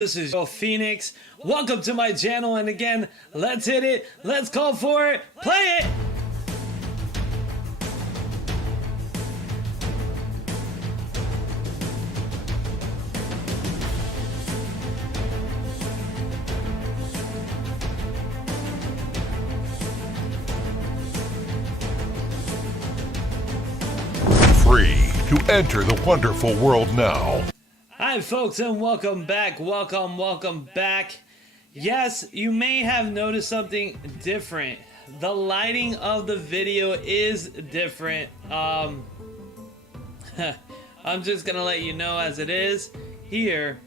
This is Joe Phoenix. Welcome to my channel, and again, let's hit it, let's call for it, play it! Free to enter the wonderful world now. Hi folks, and welcome back. Welcome back. Yes, you may have noticed something different. The lighting of the video is different. I'm just gonna let you know as it is. Here,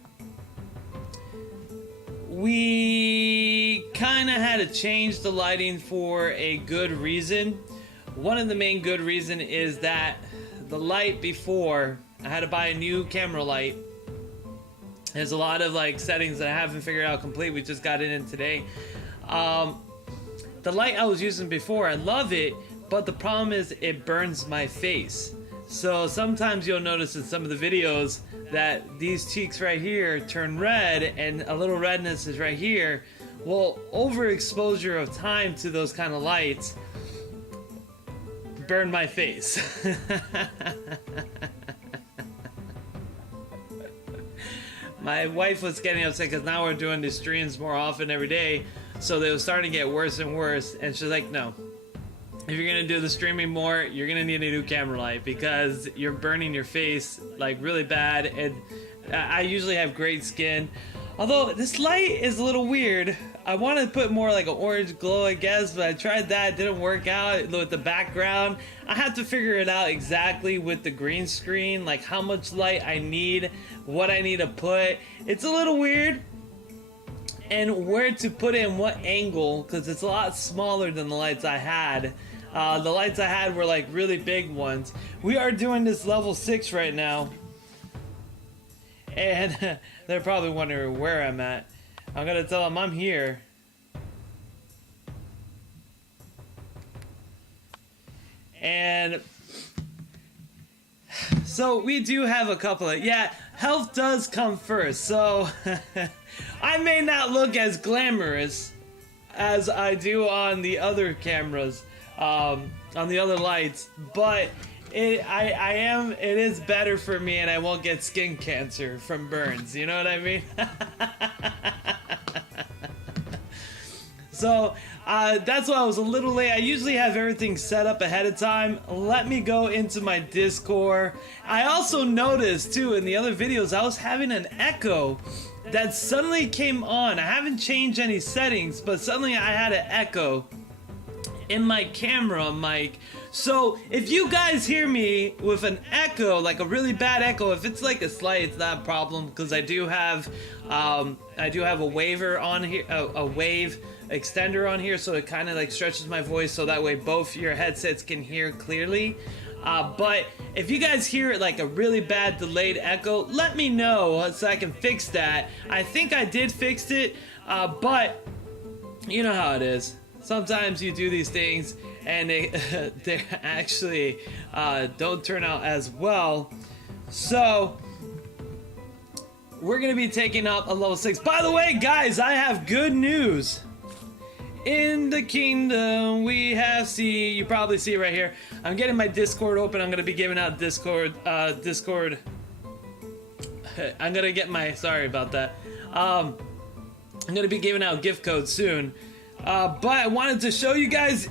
we kind of had to change the lighting for a good reason. One of the main good reason is that the light before, I had to buy a new camera light. There's a lot of settings that I haven't figured out complete. We just got it in today. The light I was using before, I love it, but the problem is it burns my face. So sometimes you'll notice in some of the videos that these cheeks right here turn red and a little redness is right here. Well, overexposure of time to those kind of lights burn my face. My wife was getting upset because now we're doing these streams more often every day, so they were starting to get worse and worse, and she's like, no, if you're gonna do the streaming more, you're gonna need a new camera light because you're burning your face like really bad. And I usually have great skin, although this light is a little weird. I wanted to put more like an orange glow, I guess, but I tried that, it didn't work out with the background. I have to figure it out exactly with the green screen, like how much light I need, what I need to put. It's a little weird, and where to put it in what angle, because it's a lot smaller than the lights I had. The lights I had were like really big ones. We are doing this level 6 right now, and they're probably wondering where I'm at. I'm gonna tell them I'm here. And so we do have a couple of, health does come first. So I may not look as glamorous as I do on the other cameras, on the other lights, but it is better for me, and I won't get skin cancer from burns, you know what I mean? So that's why I was a little late. I usually have everything set up ahead of time. Let me go into my Discord. I also noticed too in the other videos I was having an echo that suddenly came on. I haven't changed any settings, but suddenly I had an echo in my camera mic. So if you guys hear me with an echo, like a really bad echo, if it's like a slight, it's not a problem, because I do have a waiver on here, a wave extender on here, so it kind of like stretches my voice so that way both your headsets can hear clearly. But if you guys hear like a really bad delayed echo, let me know so I can fix that. I think I did fix it, but you know how it is. Sometimes you do these things and they actually don't turn out as well. So we're gonna be taking up a level 6. By the way, guys, I have good news. In the kingdom we have you probably see it right here. I'm getting my Discord open. I'm gonna be giving out Discord. I'm gonna get my, sorry about that. I'm gonna be giving out gift codes soon. But I wanted to show you guys,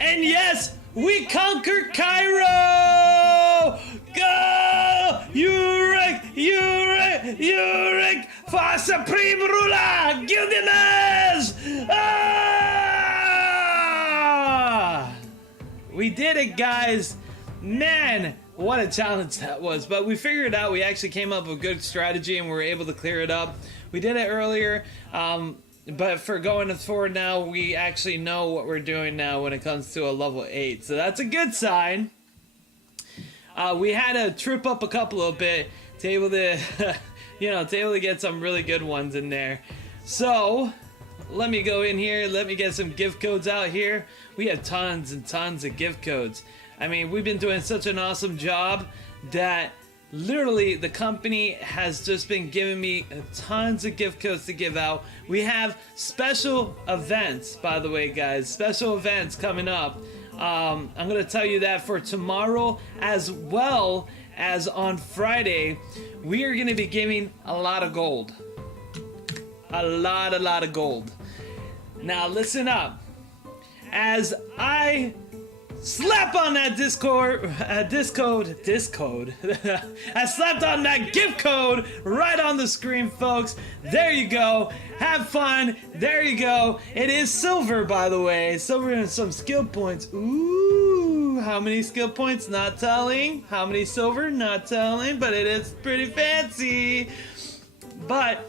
and yes, we conquered Cairo! Go! Urek for Supreme Ruler! Gilgamesh! Ah! We did it, guys! Man, what a challenge that was. But we figured it out. We actually came up with a good strategy and we were able to clear it up. We did it earlier. But for going forward now, we actually know what we're doing now when it comes to a level 8. So that's a good sign. We had to trip up a couple of bit to able to, to able to get some really good ones in there. So let me go in here. Let me get some gift codes out here. We have tons and tons of gift codes. I mean, we've been doing such an awesome job that literally the company has just been giving me tons of gift codes to give out. We have special events, by the way, guys, special events coming up. I'm gonna tell you that for tomorrow as well as on Friday. We are gonna be giving a lot of gold. A lot of gold. Now listen up. As I slap on that Discord, I slapped on that gift code right on the screen, folks. There you go. Have fun. There you go. It is silver, by the way. Silver and some skill points. Ooh, how many skill points? Not telling. How many silver? Not telling, but it is pretty fancy. But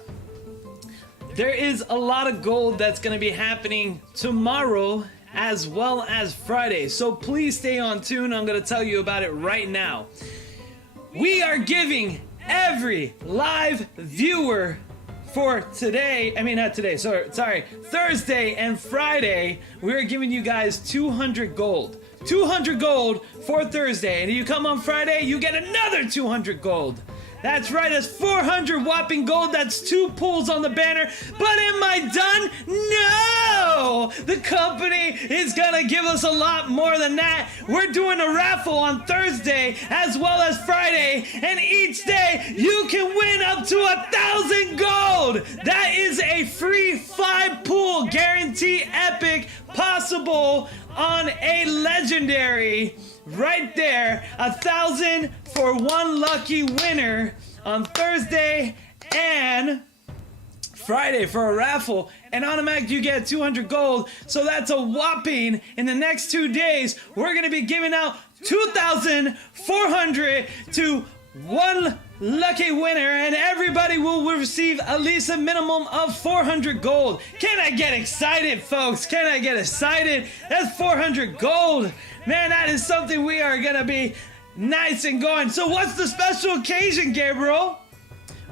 there is a lot of gold that's going to be happening tomorrow as well as Friday. So please stay on tune. I'm going to tell you about it right now. We are giving every live viewer for today, Thursday and Friday, we're giving you guys 200 gold. 200 gold for Thursday. And if you come on Friday, you get another 200 gold. That's right, that's 400 whopping gold. That's 2 pulls on the banner. But am I done? No! The company is gonna give us a lot more than that. We're doing a raffle on Thursday as well as Friday. And each day, you can win up to 1,000 gold. That is a free 5 pull guarantee epic possible on a legendary. Right there, 1,000 for one lucky winner on Thursday and Friday for a raffle, and automatic you get 200 gold. So that's a whopping, in the next 2 days, we're gonna be giving out 2,400 to one lucky winner, and everybody will receive at least a minimum of 400 gold. Can I get excited, folks? Can I get excited? That's 400 gold. Man, that is something we are gonna be nice and going. So what's the special occasion, Gabriel?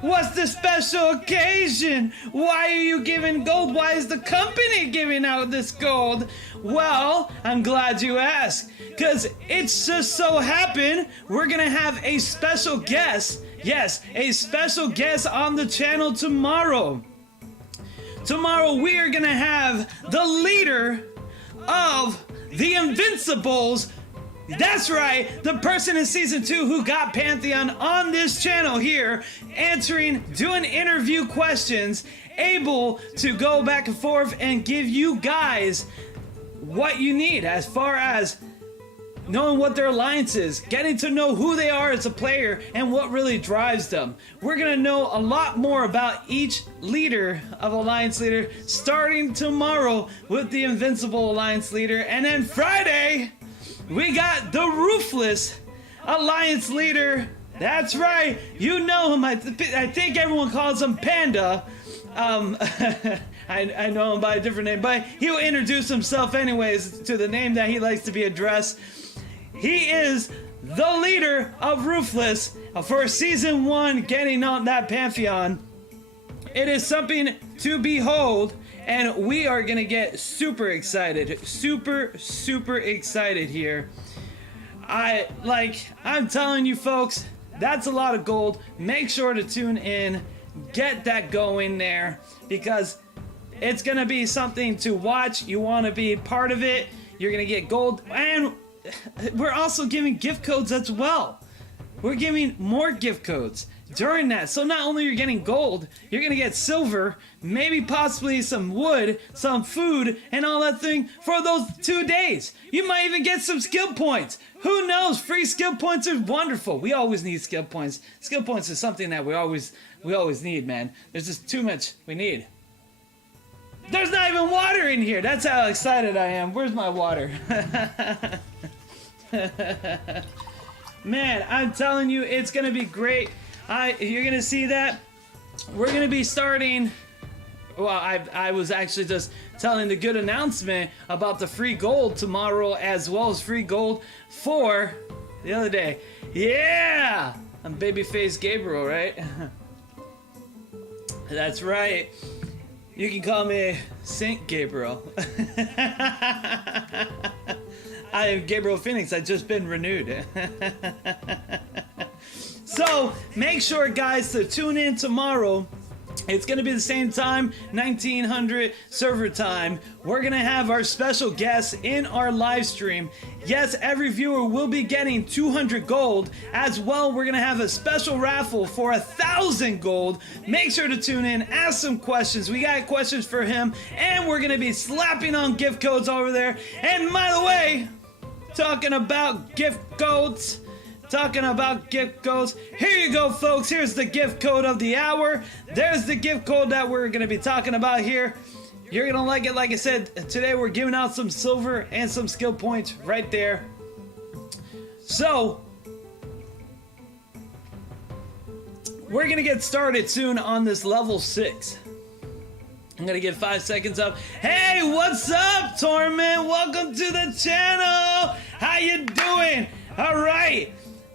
What's the special occasion? Why are you giving gold? Why is the company giving out this gold? Well, I'm glad you asked, because it's just so happened we're gonna have a special guest. Yes, a special guest on the channel tomorrow. Tomorrow we are gonna have the leader of the Invincibles. That's right, the person in season 2 who got Pantheon on this channel here, doing interview questions, able to go back and forth and give you guys what you need as far as knowing what their alliance is, getting to know who they are as a player and what really drives them. We're gonna know a lot more about each leader of Alliance Leader starting tomorrow with the Invincible Alliance Leader, and then Friday we got the Ruthless Alliance Leader. That's right, you know him. I think everyone calls him Panda. I know him by a different name, but he'll introduce himself anyways to the name that he likes to be addressed. He is the leader of Ruthless for season 1, getting on that Pantheon. It is something to behold, and we are gonna get super excited, super excited here. I'm telling you folks, that's a lot of gold. Make sure to tune in, get that going there, because it's gonna be something to watch. You want to be part of it. You're gonna get gold, and we're also giving gift codes as well. We're giving more gift codes during that. So not only you're getting gold, you're gonna get silver, maybe possibly some wood, some food, and all that thing for those 2 days. You might even get some skill points. Who knows? Free skill points are wonderful. We always need skill points. Skill points is something that we always need, man. There's just too much we need. There's not even water in here. That's how excited I am. Where's my water? Man, I'm telling you, it's gonna be great. You're gonna see that. We're gonna be starting. Well, I was actually just telling the good announcement about the free gold tomorrow, as well as free gold for the other day. Yeah, I'm Babyface Gabriel, right? That's right. You can call me Saint Gabriel. I am Gabriel Phoenix. I've just been renewed. So make sure, guys, to tune in tomorrow. It's going to be the same time, 1900 server time. We're going to have our special guests in our live stream. Yes, every viewer will be getting 200 gold. As well, we're going to have a special raffle for 1,000 gold. Make sure to tune in, ask some questions. We got questions for him, and we're going to be slapping on gift codes over there. And by the way, talking about gift codes, here you go, folks. Here's the gift code of the hour. There's the gift code that we're going to be talking about here. You're going to like it. Like I said, today we're giving out some silver and some skill points right there. So, we're going to get started soon on this level 6. I'm going to give 5 seconds up. Hey, what's up, Torment? Welcome to the channel. How you doing? All right.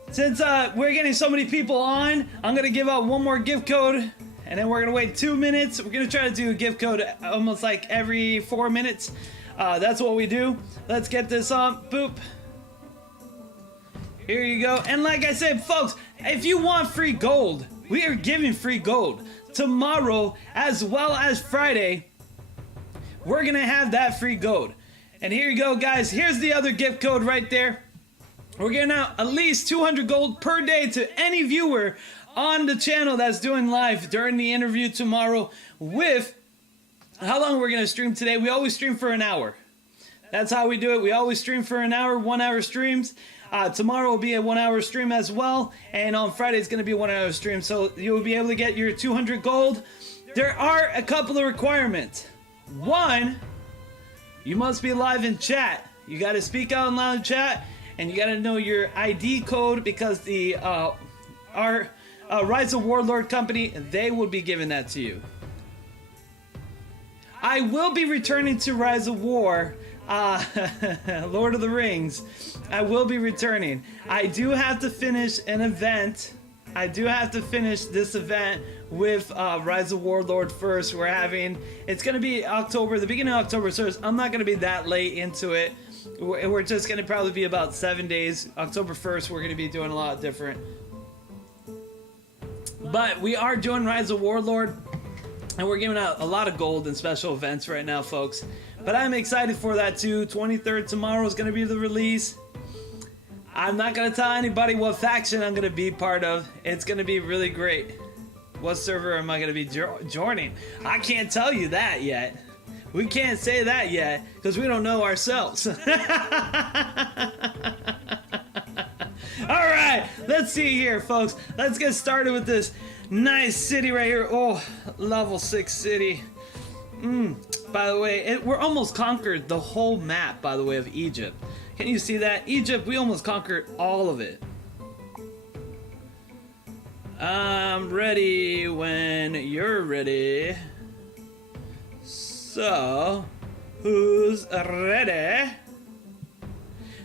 Since we're getting so many people on, I'm going to give out one more gift code, and then we're going to wait 2 minutes. We're going to try to do a gift code almost like every 4 minutes. That's what we do. Let's get this on. Boop. Here you go. And like I said, folks, if you want free gold, we are giving free gold. Tomorrow, as well as Friday, we're going to have that free gold. And here you go, guys. Here's the other gift code right there. We're giving out at least 200 gold per day to any viewer on the channel that's doing live during the interview tomorrow with how long we're going to stream today. We always stream for an hour. That's how we do it. We always stream for an hour, 1 hour streams. Tomorrow will be a 1 hour stream as well. And on Friday it's going to be a 1 hour stream. So you'll be able to get your 200 gold. There are a couple of requirements. One, you must be live in chat. You got to speak out loud in chat. And you gotta know your ID code because the our Rise of Warlord company, they will be giving that to you. I will be returning to Rise of War, Lord of the Rings. I will be returning. I do have to finish an event. I do have to finish this event with Rise of Warlord first. It's gonna be October, the beginning of October, so I'm not gonna be that late into it. We're just going to probably be about 7 days. October 1st, we're going to be doing a lot different. But we are doing Rise of Warlord, and we're giving out a lot of gold and special events right now, folks. But I'm excited for that too. 23rd tomorrow is going to be the release. I'm not going to tell anybody what faction I'm going to be part of. It's going to be really great. What server am I going to be joining? I can't tell you that yet. We can't say that yet because we don't know ourselves. All right, let's see here, folks. Let's get started with this nice city right here. Oh, level 6 city. By the way, we're almost conquered the whole map, by the way, of Egypt. Can you see that? Egypt, we almost conquered all of it. I'm ready when you're ready. So, who's ready?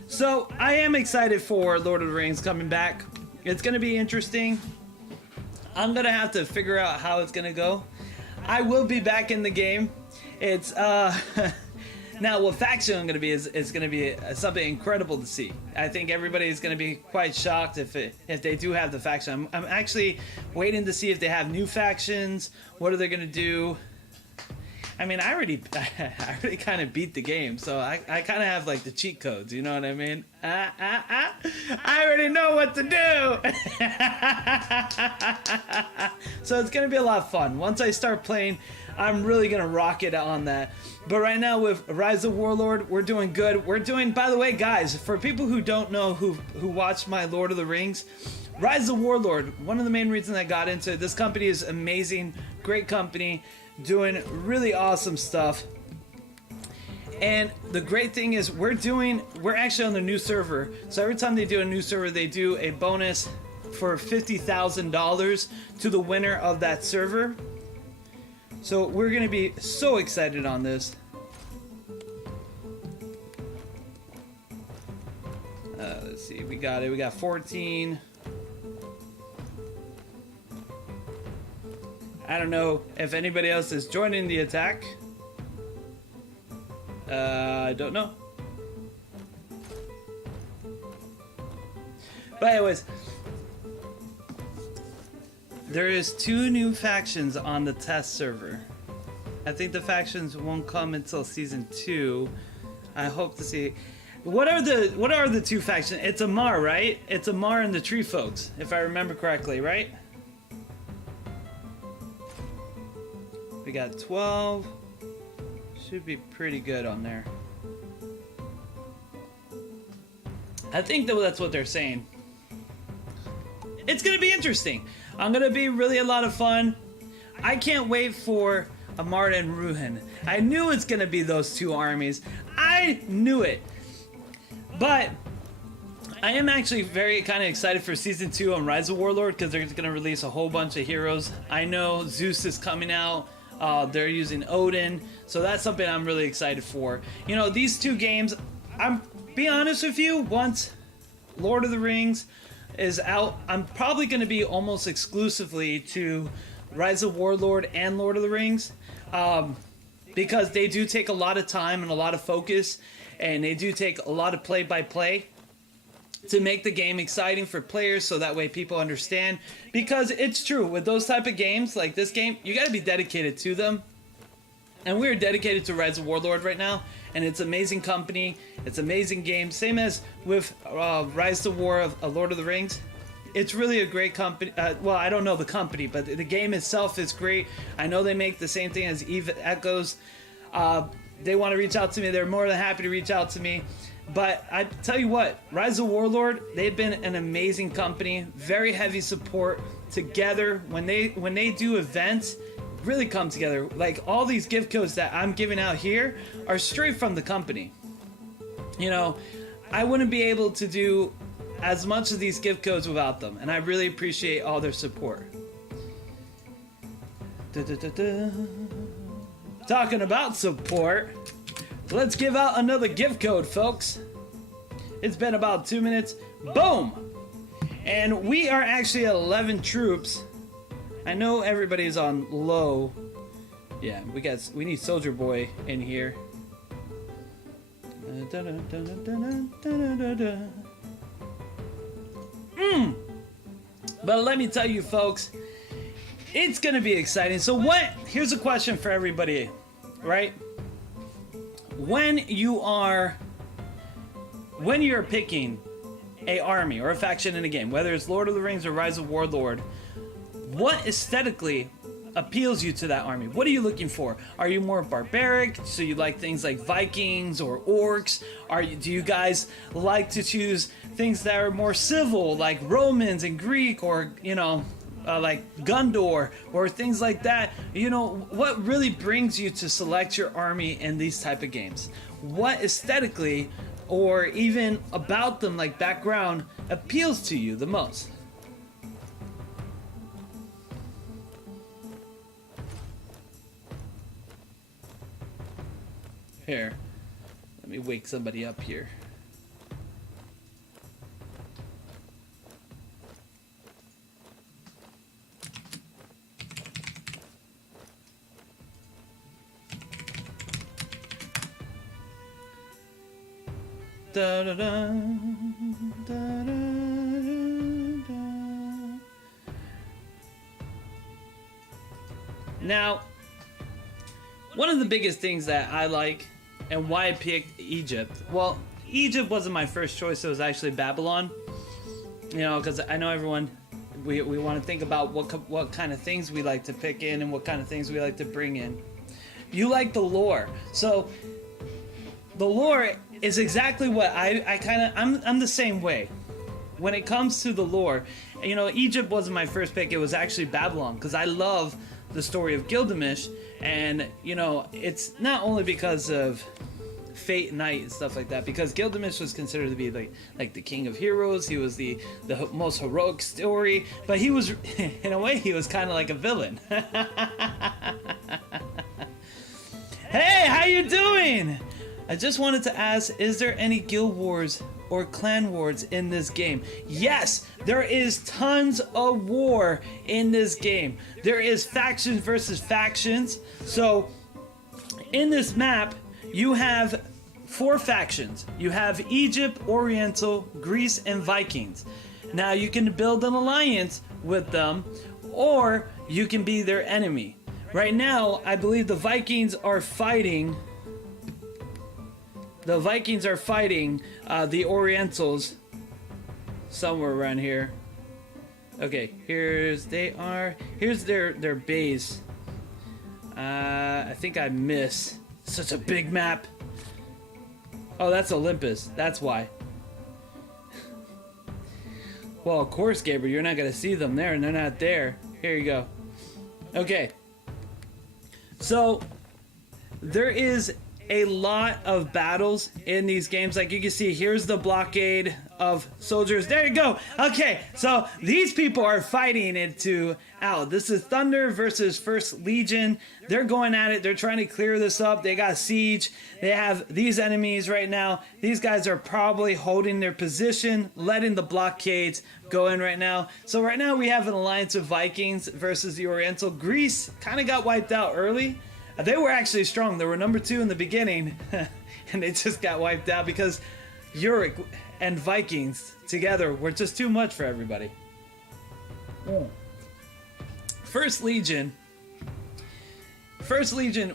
So, I am excited for Lord of the Rings coming back. It's going to be interesting. I'm going to have to figure out how it's going to go. I will be back in the game. It's, now what faction I'm going to be is going to be something incredible to see. I think everybody is going to be quite shocked if they do have the faction. I'm actually waiting to see if they have new factions. What are they going to do? I mean, I already kind of beat the game, so I kind of have like the cheat codes, you know what I mean? I already know what to do. So it's gonna be a lot of fun. Once I start playing, I'm really gonna rock it on that. But right now with Rise of Warlord, we're doing good. We're doing, by the way, guys, for people who don't know who watched my Lord of the Rings, Rise of Warlord, one of the main reasons I got into it, this company is amazing, great company, doing really awesome stuff. And the great thing is we're actually on the new server. So every time they do a new server, they do a bonus for $50,000 to the winner of that server. So we're gonna be so excited on this. Let's see, we got it. We got 14. I don't know if anybody else is joining the attack. I don't know. But anyways, There is 2 new factions on the test server. I think the factions won't come until season 2. I hope to see. What are the 2 factions? It's Amar, right? It's Amar and the Tree Folks, if I remember correctly, right? We got 12. Should be pretty good on there. I think that's what they're saying. It's gonna be interesting. I'm gonna be really a lot of fun. I can't wait for Amar and Ruhan. I knew it's gonna be those 2 armies. I knew it. But I am actually very kind of excited for season 2 on Rise of Warlord because they're gonna release a whole bunch of heroes. I know Zeus is coming out. They're using Odin, so that's something I'm really excited for. You know, these 2 games, I'm be honest with you, once Lord of the Rings is out, I'm probably going to be almost exclusively to Rise of Warlord and Lord of the Rings, because they do take a lot of time and a lot of focus, and they do take a lot of play-by-play to make the game exciting for players, so that way people understand. Because it's true, with those type of games, like this game, you got to be dedicated to them. And we're dedicated to Rise of Warlord right now, and it's amazing company, it's amazing game. Same as with Rise to War of Lord of the Rings. It's really a great company. Well, I don't know the company, but the game itself is great. I know they make the same thing as Eve Echoes. They want to reach out to me. They're more than happy to reach out to me. But I tell you what, Rise of Warlord, they've been an amazing company. Very heavy support together. When they do events, really come together. Like all these gift codes that I'm giving out here are straight from the company. You know, I wouldn't be able to do as much of these gift codes without them, and I really appreciate all their support. Talking about support, let's give out another gift code, folks. It's been about 2 minutes. Boom! And we are actually at 11 troops. I know everybody's on low. Yeah, we need Soldier Boy in here. But let me tell you, folks, it's gonna be exciting. So here's a question for everybody, right? When you're picking a army or a faction in a game, whether it's Lord of the Rings or Rise of Warlord, what aesthetically appeals you to that army? What are you looking for? Are you more barbaric, so you like things like Vikings or orcs? Do you guys like to choose things that are more civil, like Romans and Greek, or like Gondor or things like that? You know, what really brings you to select your army in these type of games? What aesthetically or even about them, like background, appeals to you the most? Here, let me wake somebody up here. Da, da, da, da, da, da. Now, one of the biggest things that I like and why I picked Egypt, well, Egypt wasn't my first choice, it was actually Babylon. You know, because I know everyone, we want to think about what kind of things we like to pick in and what kind of things we like to bring in. You like the lore. So, the lore is exactly what I'm the same way. When it comes to the lore, you know, Egypt wasn't my first pick, it was actually Babylon, because I love the story of Gilgamesh, and, you know, it's not only because of Fate Night and stuff like that, because Gilgamesh was considered to be like the king of heroes, he was the most heroic story, but he was, in a way, he was kind of like a villain. Hey, how you doing? I just wanted to ask, is there any guild wars or clan wars in this game? Yes, there is tons of war in this game. There is factions versus factions. So, in this map, you have 4 factions. You have Egypt, Oriental, Greece, and Vikings. Now, you can build an alliance with them, or you can be their enemy. Right now, I believe the Vikings are fighting. The Vikings are fighting the Orientals somewhere around here. Okay, here's their base. I think I miss. Such a big map. Oh, that's Olympus. That's why. Well, of course, Gabriel, you're not gonna see them there, and they're not there. Here you go. Okay. So there is a lot of battles in these games. Like you can see, here's the blockade of soldiers. There you go. Okay, so these people are fighting it out. This is Thunder versus First Legion. They're going at it. They're trying to clear this up. They got siege. They have these enemies right now. These guys are probably holding their position, letting the blockades go in right now. So right now we have an alliance of Vikings versus the Oriental. Greece kind of got wiped out early. They were actually strong. They were number 2 in the beginning, and they just got wiped out because Uric and Vikings together were just too much for everybody. First Legion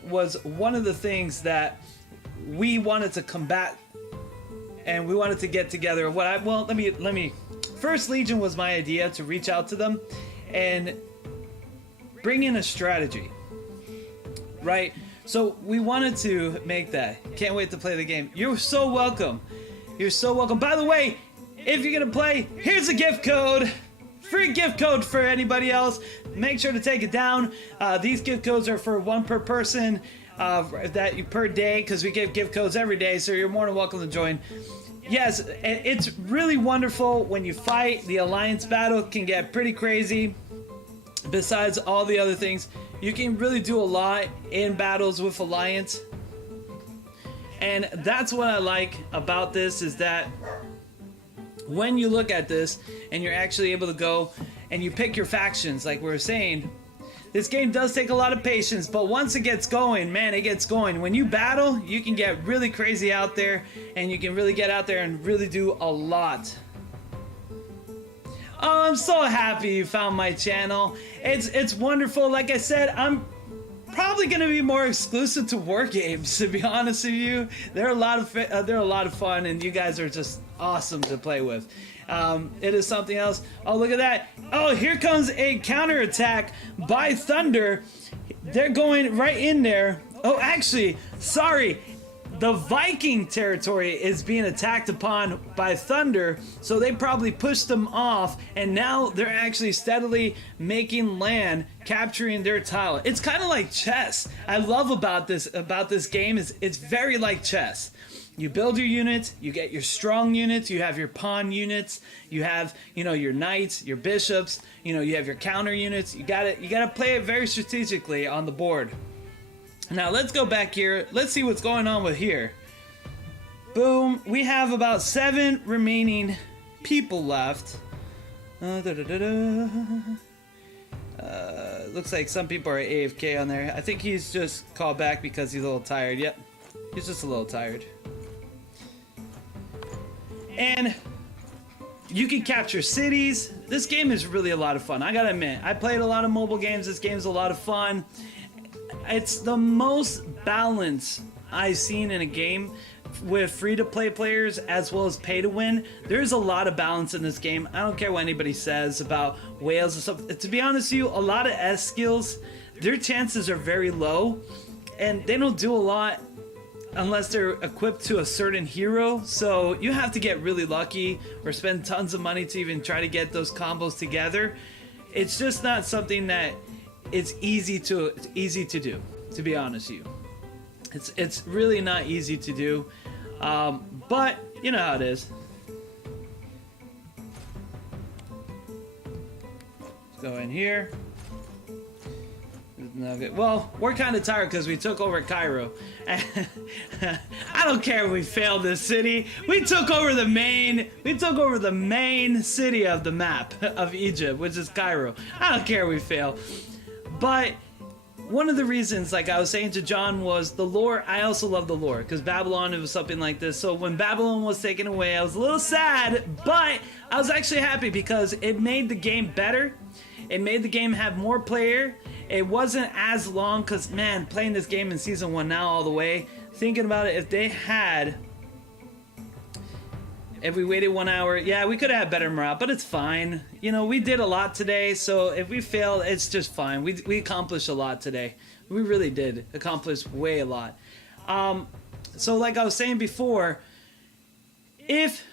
was one of the things that we wanted to combat, and we wanted to get together. Let me. First Legion was my idea to reach out to them and bring in a strategy. Right? So we wanted to make that. Can't wait to play the game. You're so welcome. You're so welcome. By the way, if you're gonna play, here's a gift code. Free gift code for anybody else. Make sure to take it down. These gift codes are for 1 per person per day, because we give gift codes every day, so you're more than welcome to join. Yes, it's really wonderful when you fight. The alliance battle can get pretty crazy. Besides all the other things, you can really do a lot in battles with Alliance. And that's what I like about this, is that when you look at this and you're actually able to go and you pick your factions, like we were saying, this game does take a lot of patience, but once it gets going, man, it gets going. When you battle, you can get really crazy out there, and you can really get out there and really do a lot. Oh, I'm so happy you found my channel. It's wonderful. Like I said, I'm probably going to be more exclusive to war games, to be honest with you. They're a lot of fun, and you guys are just awesome to play with. It is something else. Oh, look at that. Oh, here comes a counterattack by Thunder. They're going right in there. Oh, actually, sorry. The Viking territory is being attacked upon by Thunder, so they probably pushed them off, and now they're actually steadily making land, capturing their tile. It's kind of like chess. I love about this game is it's very like chess. You build your units, you get your strong units, you have your pawn units, you have, your knights, your bishops, you have your counter units. You gotta play it very strategically on the board. Now let's go back here. Let's see what's going on with here. Boom. We have about 7 remaining people left. Looks like some people are AFK on there. I think he's just called back because he's a little tired. Yep. He's just a little tired. And you can capture cities. This game is really a lot of fun. I gotta admit, I played a lot of mobile games. This game's a lot of fun. It's the most balance I've seen in a game with free-to-play players as well as pay-to-win. There's a lot of balance in this game. I don't care what anybody says about whales and stuff. To be honest with you, a lot of S skills, their chances are very low, and they don't do a lot unless they're equipped to a certain hero. So you have to get really lucky or spend tons of money to even try to get those combos together. It's just not something that it's easy to do, to be honest with you. It's really not easy to do, but you know how it is. Let's go in here. Well, we're kind of tired because we took over Cairo. I don't care if we failed this city. We took over the main city of the map of Egypt, which is Cairo. I don't care if we fail. But one of the reasons, like I was saying to John, was the lore. I also love the lore because Babylon, it was something like this. So when Babylon was taken away, I was a little sad, but I was actually happy because it made the game better. It made the game have more player. It wasn't as long because, man, playing this game in Season 1 now all the way, thinking about it, if we waited 1 hour, yeah, we could have had better morale, but it's fine. You know, we did a lot today, so if we fail, it's just fine. We accomplished a lot today. We really did accomplish way a lot. So like I was saying before, if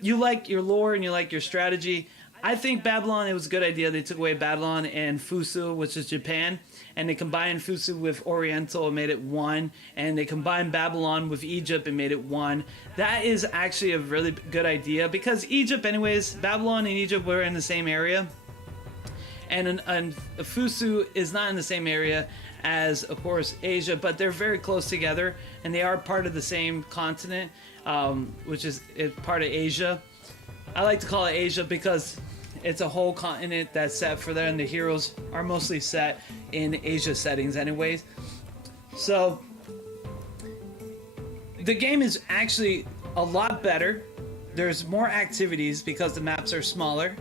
you like your lore and you like your strategy, I think Babylon, it was a good idea. They took away Babylon and Fusu, which is Japan, and they combined Fusu with Oriental and made it one, and they combined Babylon with Egypt and made it one. That is actually a really good idea because Egypt, anyways, Babylon and Egypt were in the same area, and Fusu is not in the same area as, of course, Asia, but they're very close together, and they are part of the same continent, which is part of Asia. I like to call it Asia because it's a whole continent that's set for there, and the heroes are mostly set in Asia settings anyways. So the game is actually a lot better. There's more activities because the maps are smaller.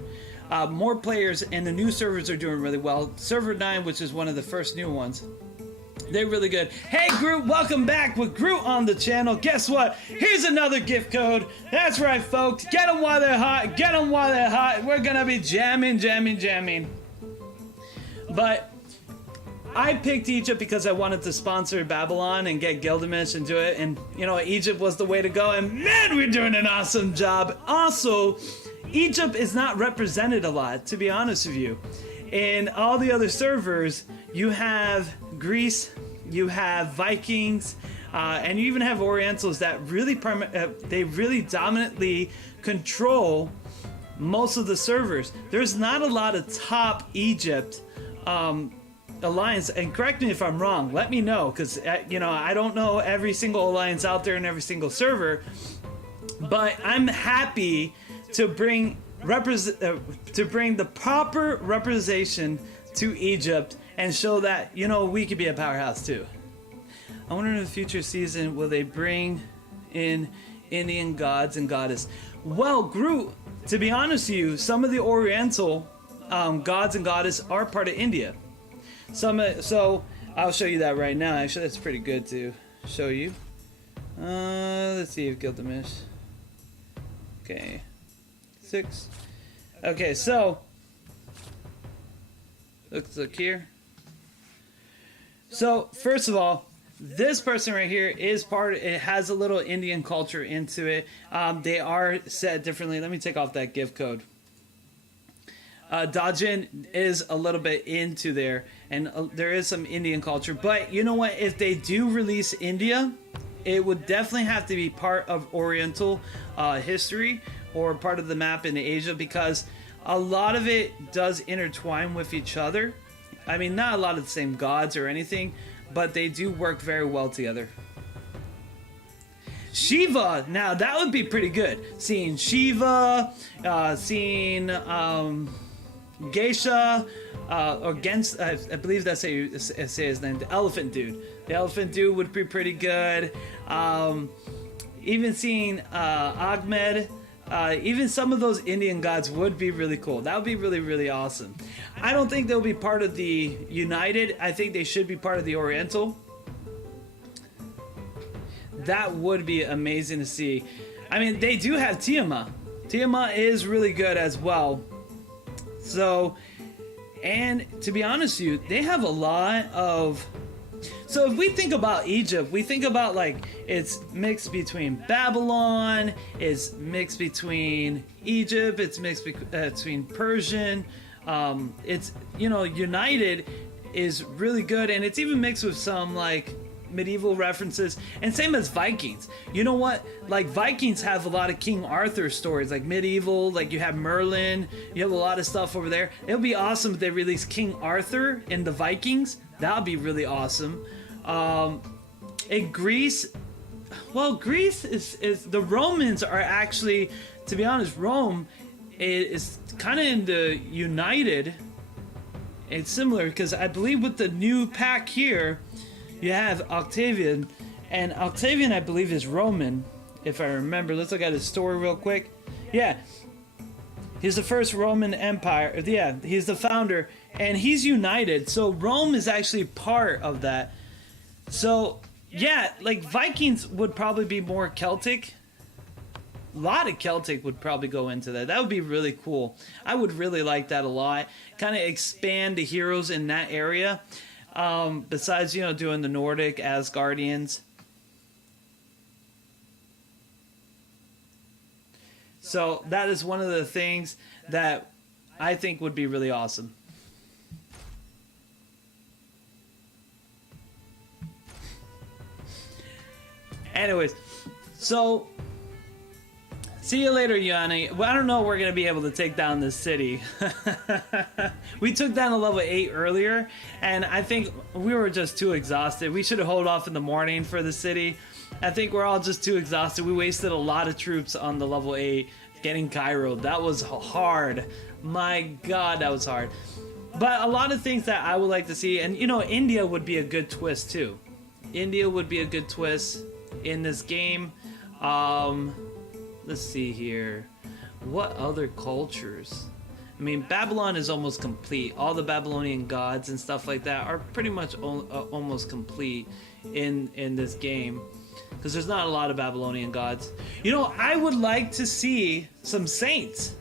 More players, and the new servers are doing really well. Server 9, which is one of the first new ones, they're really good. Hey Groot, welcome back with Groot on the channel. Guess what? Here's another gift code. That's right, folks. Get them while they're hot. Get them while they're hot. We're gonna be jamming. But I picked Egypt because I wanted to sponsor Babylon and get Gilgamesh and do it. And, you know, Egypt was the way to go. And man, we're doing an awesome job. Also, Egypt is not represented a lot, to be honest with you. In all the other servers, you have Greece, you have Vikings, and you even have Orientals that really they really dominantly control most of the servers. There's not a lot of top Egypt alliance, and correct me if I'm wrong. Let me know, because you know, I don't know every single alliance out there in every single server, but I'm happy to bring the proper representation to Egypt and show that, you know, we could be a powerhouse too. I wonder in the future season, will they bring in Indian gods and goddess? Well, Groot, to be honest with you, some of the Oriental gods and goddess are part of India. So I'll show you that right now. Actually, that's pretty good to show you. Let's see if Gilgamesh. Okay. 6. Okay, so let's look here. So first of all, this person right here is it has a little Indian culture into it. They are set differently. Let me take off that gift code. Dajin is a little bit into there, and there is some Indian culture. But you know what? If they do release India, it would definitely have to be part of Oriental history or part of the map in Asia, because a lot of it does intertwine with each other. I mean, not a lot of the same gods or anything, but they do work very well together. Shiva, now that would be pretty good. Seeing Shiva, seeing Geisha, or Gens, I believe that's how you say his name, the Elephant Dude. The Elephant Dude would be pretty good. Even seeing Ahmed, even some of those Indian gods would be really cool. That would be really, really awesome. I don't think they'll be part of the United. I think they should be part of the Oriental. That would be amazing to see. I mean, they do have Tiamat. Tiamat is really good as well. So, and to be honest with you, they have a lot of... So if we think about Egypt, we think about like it's mixed between Babylon, it's mixed between Egypt, it's mixed between Persian. It's, you know, United is really good, and it's even mixed with some like medieval references, and same as Vikings. You know what? Like Vikings have a lot of King Arthur stories, like medieval, like you have Merlin, you have a lot of stuff over there. It would be awesome if they release King Arthur in the Vikings. That would be really awesome. In Greece, well, Greece is the Romans are actually, to be honest, Rome is kind of in the United. It's similar because I believe with the new pack here, you have Octavian, and Octavian I believe is Roman, if I remember. Let's look at his story real quick. Yeah, He's the first Roman Empire. Yeah, he's the founder, and he's united. So Rome is actually part of that. So yeah, like Vikings would probably be more Celtic. A lot of Celtic would probably go into that. That would be really cool. I would really like that a lot. Kind of expand the heroes in that area. Besides, you know, doing the Nordic Asgardians. So that is one of the things that I think would be really awesome. Anyways, so see you later, Yanni. Well, I don't know if we're going to be able to take down this city. We took down a level 8 earlier, and I think we were just too exhausted. We should have held off in the morning for the city. I think we're all just too exhausted. We wasted a lot of troops on the level 8 getting Cairo. That was hard. My God, that was hard. But a lot of things that I would like to see, and you know, India would be a good twist too. India would be a good twist in this game. Let's see here. What other cultures? I mean, Babylon is almost complete. All the Babylonian gods and stuff like that are pretty much almost complete in this game. Because there's not a lot of Babylonian gods. You know, I would like to see some saints.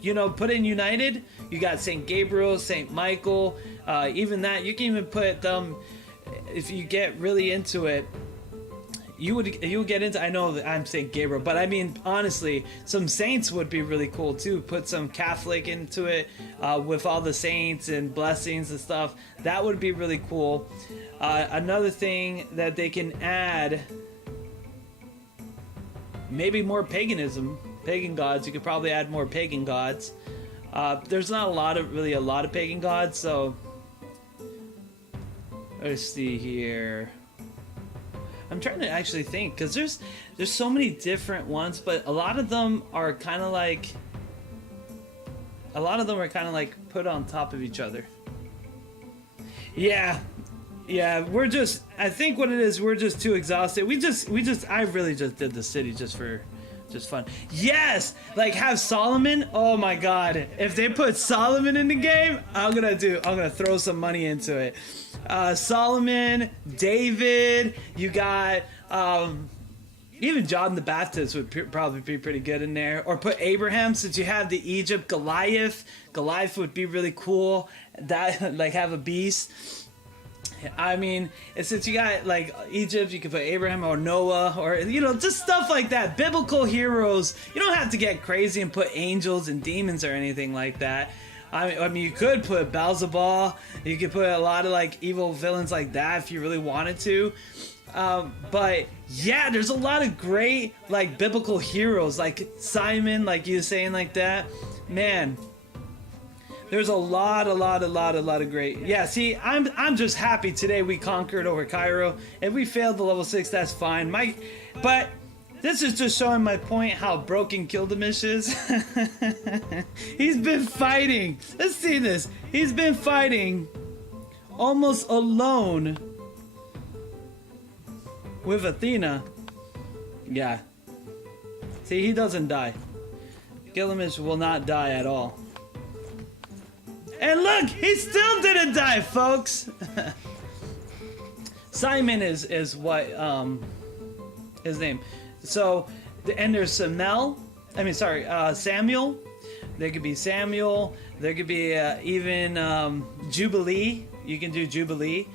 You know, put in United. You got Saint Gabriel, Saint Michael. Even that, you can even put them, if you get really into it, you would get into, I know that I'm saying Gabriel, but I mean, honestly, some saints would be really cool too. Put some Catholic into it with all the saints and blessings and stuff. That would be really cool. Another thing that they can add, maybe more paganism, pagan gods. You could probably add more pagan gods. There's not a lot of pagan gods, so let's see here. I'm trying to actually think, because there's so many different ones, but a lot of them are kind of like put on top of each other. Yeah, we're just, I think what it is, we're just too exhausted. I really just did the city just for fun. Yes, like have Solomon. Oh my God, if they put Solomon in the game, I'm gonna throw some money into it. Solomon, David, you got even John the Baptist would probably be pretty good in there. Or put Abraham, since you have the Egypt Goliath. Goliath would be really cool. That, like, have a beast. I mean, and since you got like Egypt, you could put Abraham or Noah, or you know, just stuff like that. Biblical heroes. You don't have to get crazy and put angels and demons or anything like that. I mean, you could put Beelzebub. You could put a lot of like evil villains like that if you really wanted to. But yeah, there's a lot of great like biblical heroes, like Simon, like you were saying like that. Man, there's a lot of great. Yeah, see, I'm just happy today we conquered over Cairo. If we failed the level 6, that's fine. But this is just showing my point how broken Gilgamesh is. He's been fighting. Let's see this. He's been fighting almost alone with Athena. Yeah. See, he doesn't die. Gilgamesh will not die at all. And look, he still didn't die, folks. Simon is what his name. So, and there's Samuel. Samuel. There could be Samuel. There could be even Jubilee. You can do Jubilee.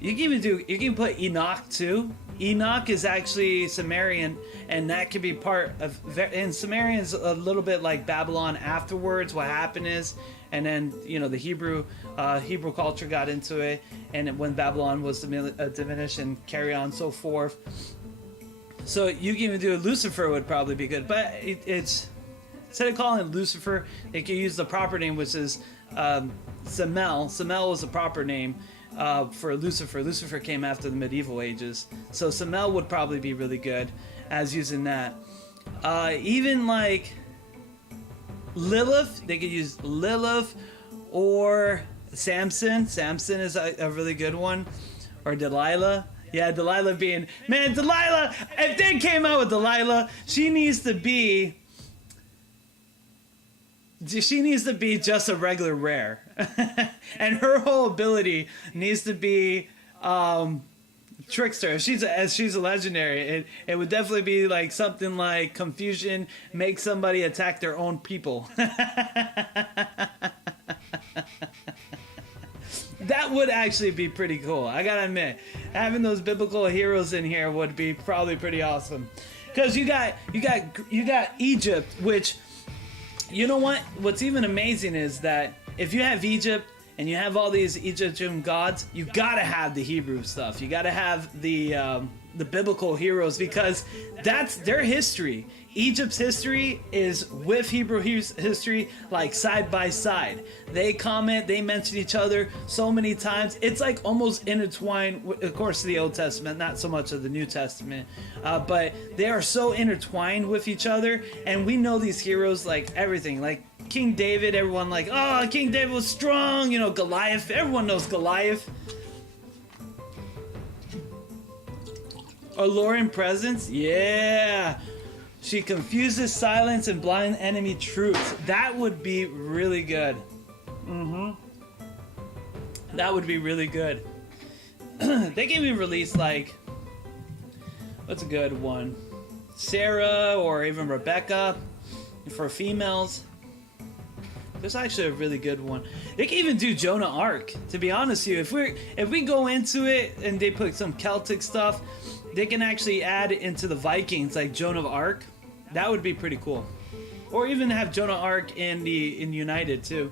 You can put Enoch too. Enoch is actually Sumerian, and that could be part of. And Sumerian is a little bit like Babylon afterwards. What happened is, and then you know the Hebrew culture got into it, and when Babylon was diminished and carry on so forth. So you can even do Lucifer would probably be good, but it's instead of calling it Lucifer, they could use the proper name, which is Samel. Samel was the proper name for Lucifer. Lucifer came after the medieval ages, so Samel would probably be really good as using that. Even like Lilith, they could use Lilith or Samson. Samson is a really good one, or Delilah. Yeah, Delilah being, man, Delilah, if they came out with Delilah, she needs to be She needs to be just a regular rare. And her whole ability needs to be trickster. If she's a legendary, it would definitely be like something like confusion, make somebody attack their own people. That would actually be pretty cool. I gotta admit, having those biblical heroes in here would be probably pretty awesome. Because you got Egypt, which, you know what? What's even amazing is that if you have Egypt and you have all these Egyptian gods, you gotta have the Hebrew stuff. You gotta have the biblical heroes, because that's their history. Egypt's history is with Hebrew history, like side by side. They comment, they mention each other so many times. It's like almost intertwined, of course, the Old Testament, not so much of the New Testament, but they are so intertwined with each other. And we know these heroes like everything, like King David. Everyone like, oh, King David was strong. You know, Goliath. Everyone knows Goliath. Alluring presence, yeah. She confuses, silence, and blind enemy troops. That would be really good. That would be really good. They can even release, like, what's a good one? Sarah or even Rebecca for females. There's actually a really good one. They can even do Joan of Arc. To be honest with you, if we go into it and they put some Celtic stuff, they can actually add into the Vikings, like Joan of Arc. That would be pretty cool. Or even have Joan of Arc in United too.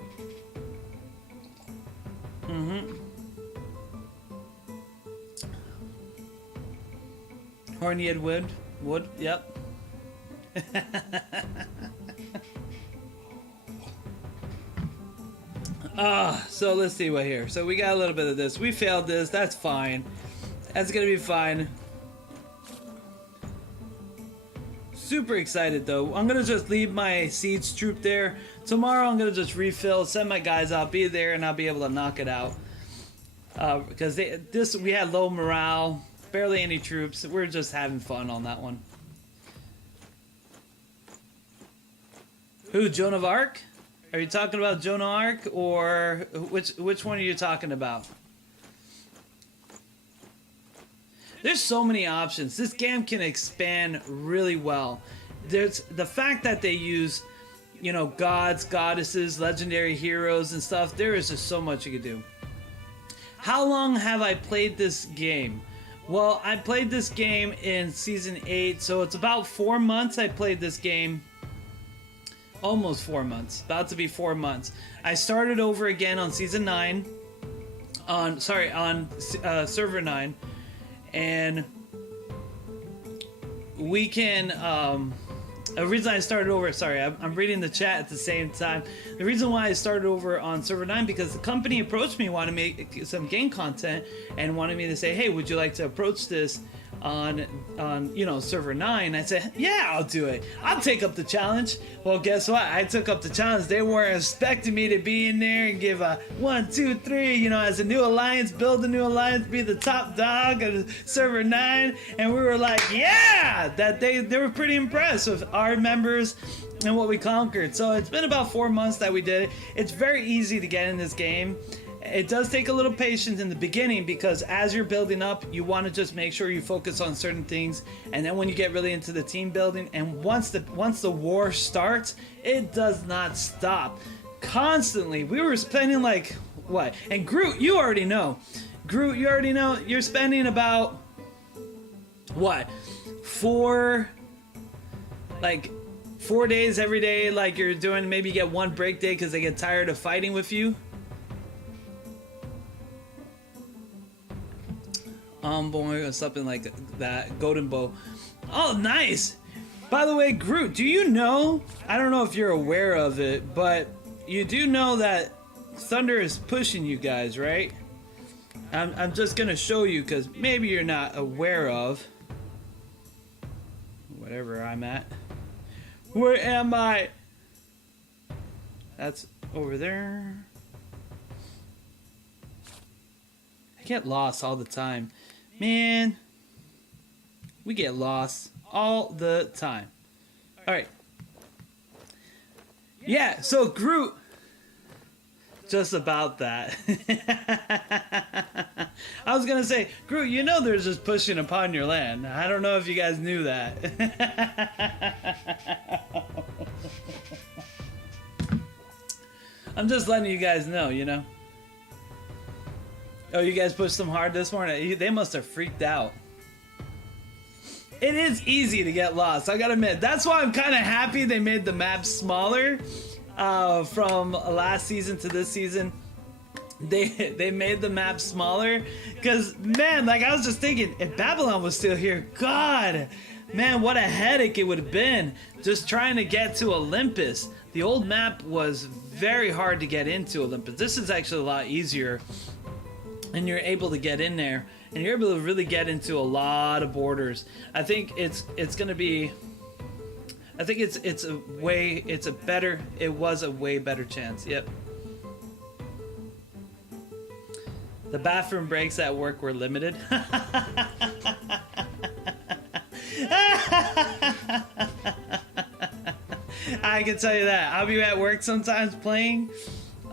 Horny Wood, yep. So let's see what here. So we got a little bit of this. We failed this. That's fine. That's gonna be fine. Super excited though. I'm gonna just leave my siege troop there. Tomorrow I'm gonna just refill, send my guys out, be there, and I'll be able to knock it out. Because we had low morale, barely any troops. We're just having fun on that one. Who, Joan of Arc? Are you talking about Joan of Arc, or which one are you talking about? There's so many options. This game can expand really well. There's the fact that they use, you know, gods, goddesses, legendary heroes and stuff. There is just so much you could do. How long have I played this game? Well, I played this game in Season 8, so it's about 4 months I played this game. Almost 4 months. About to be 4 months. I started over again on Season 9. On Server 9. And we can, the reason I started over, sorry, I'm reading the chat at the same time. The reason why I started over on Server 9, because the company approached me, wanted to make some game content, and wanted me to say, hey, would you like to approach this on you know, Server 9? I said, yeah, I'll do it. I'll take up the challenge. Well, guess what? I took up the challenge. They weren't expecting me to be in there and give a 1, 2, 3, you know, as a new alliance, build a new alliance, be the top dog of Server 9. And we were like, yeah, that they were pretty impressed with our members and what we conquered. So it's been about 4 months that we did it. It's very easy to get in this game. It does take a little patience in the beginning, because as you're building up, you want to just make sure you focus on certain things, and then when you get really into the team building, and once the war starts, it does not stop. Constantly, we were spending like what? And Groot, you already know. Groot, you already know. You're spending about what? 4 days every day, like you're doing. Maybe you get 1 break day because they get tired of fighting with you. Boy, or something like that. Golden bow. Oh, nice. By the way, Groot, do you know? I don't know if you're aware of it, but you do know that Thunder is pushing you guys, right? I'm just gonna show you, because maybe you're not aware of whatever I'm at. Where am I? That's over there. I get lost all the time. Man, we get lost all the time. All right. Yeah, so Groot, just about that. I was gonna say, Groot, you know there's just pushing upon your land. I don't know if you guys knew that. I'm just letting you guys know, you know. Oh, you guys pushed them hard this morning? They must have freaked out. It is easy to get lost, I gotta admit. That's why I'm kind of happy they made the map smaller from last season to this season. They made the map smaller because, man, like I was just thinking, if Babylon was still here, God, man, what a headache it would have been just trying to get to Olympus. The old map was very hard to get into Olympus. This is actually a lot easier, and you're able to get in there, and you're able to really get into a lot of borders. I think it was a way better chance. Yep. The bathroom breaks at work were limited. I can tell you that. I'll be at work sometimes playing,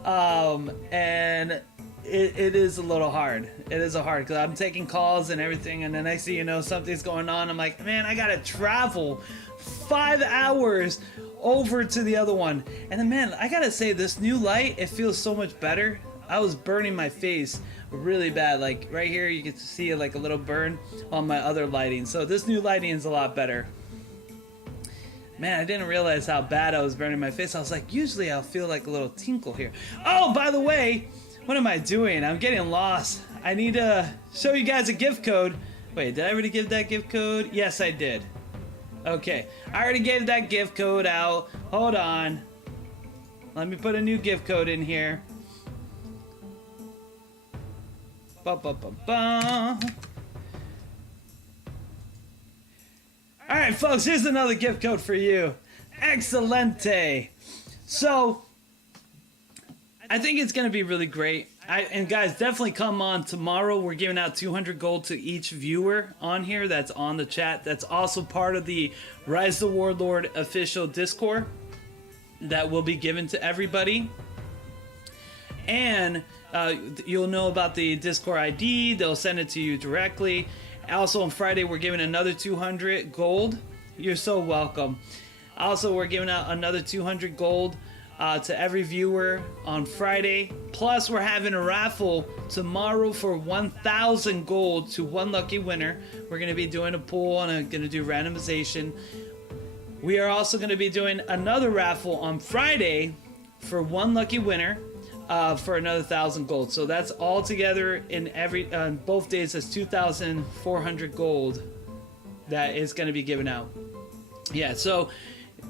and it is a little hard. It is hard because I'm taking calls and everything, and the next thing you know, something's going on. I'm like, man, I gotta travel 5 hours over to the other one. And then, man, I gotta say, this new light, it feels so much better. I was burning my face really bad. Like right here, you get to see like a little burn on my other lighting. So this new lighting is a lot better. Man, I didn't realize how bad I was burning my face. I was like, usually I'll feel like a little tinkle here. Oh, by the way, what am I doing? I'm getting lost. I need to show you guys a gift code. Wait, did I already give that gift code? Yes, I did. Okay, I already gave that gift code out. Hold on. Let me put a new gift code in here. Ba ba ba ba. All right, folks, here's another gift code for you. Excelente. So, I think it's going to be really great. And guys, definitely come on tomorrow. We're giving out 200 gold to each viewer on here that's on the chat. That's also part of the Rise the Warlord official Discord that will be given to everybody. And you'll know about the Discord ID. They'll send it to you directly. Also on Friday, we're giving another 200 gold. You're so welcome. Also, we're giving out another 200 gold to every viewer on Friday. Plus, we're having a raffle tomorrow for 1,000 gold to one lucky winner. We're going to be doing a pool and I'm going to do randomization. We are also going to be doing another raffle on Friday for one lucky winner. For another 1,000 gold. So that's all together in both days. That's 2,400 gold that is going to be given out. Yeah, so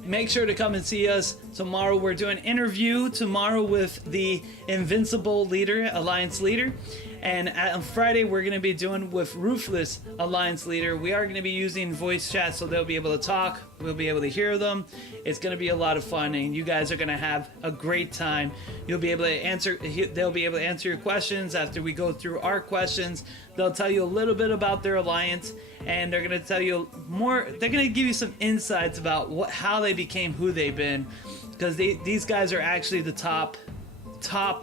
make sure to come and see us tomorrow. We're doing an interview tomorrow with the Invincible leader, Alliance leader. And on Friday, we're going to be doing with Ruthless Alliance leader. We are going to be using voice chat, so they'll be able to talk. We'll be able to hear them. It's going to be a lot of fun, and you guys are going to have a great time. You'll be able to answer. They'll be able to answer your questions after we go through our questions. They'll tell you a little bit about their alliance, and they're going to tell you more. They're going to give you some insights about how they became who they've been, because these guys are actually the top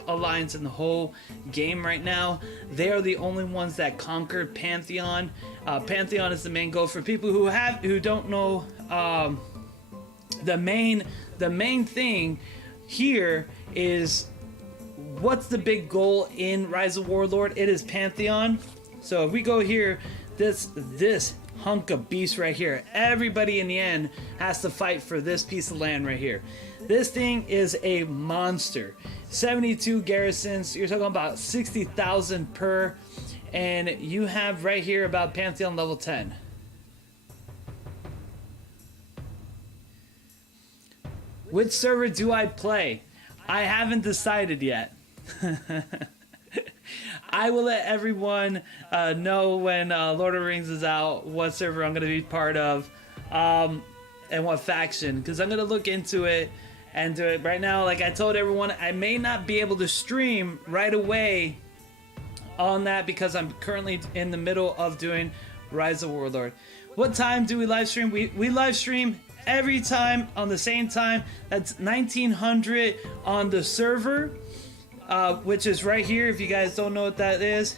alliance in the whole game right now. They are the only ones that conquered Pantheon. Pantheon is the main goal for people who don't know. The main thing here is, what's the big goal in Rise of Warlord? It is Pantheon. So if we go here, this hunk of beast right here, everybody in the end has to fight for this piece of land right here. This thing is a monster. 72 garrisons, you're talking about 60,000 per, and you have right here about Pantheon level 10. Which server do I play? I haven't decided yet. I will let everyone know when Lord of the Rings is out what server I'm going to be part of and what faction, because I'm going to look into it and do it. Right now, like I told everyone, I may not be able to stream right away on that because I'm currently in the middle of doing Rise of Warlord. What time do we live stream? We live stream every time on the same time. That's 1900 on the server, which is right here. If you guys don't know what that is,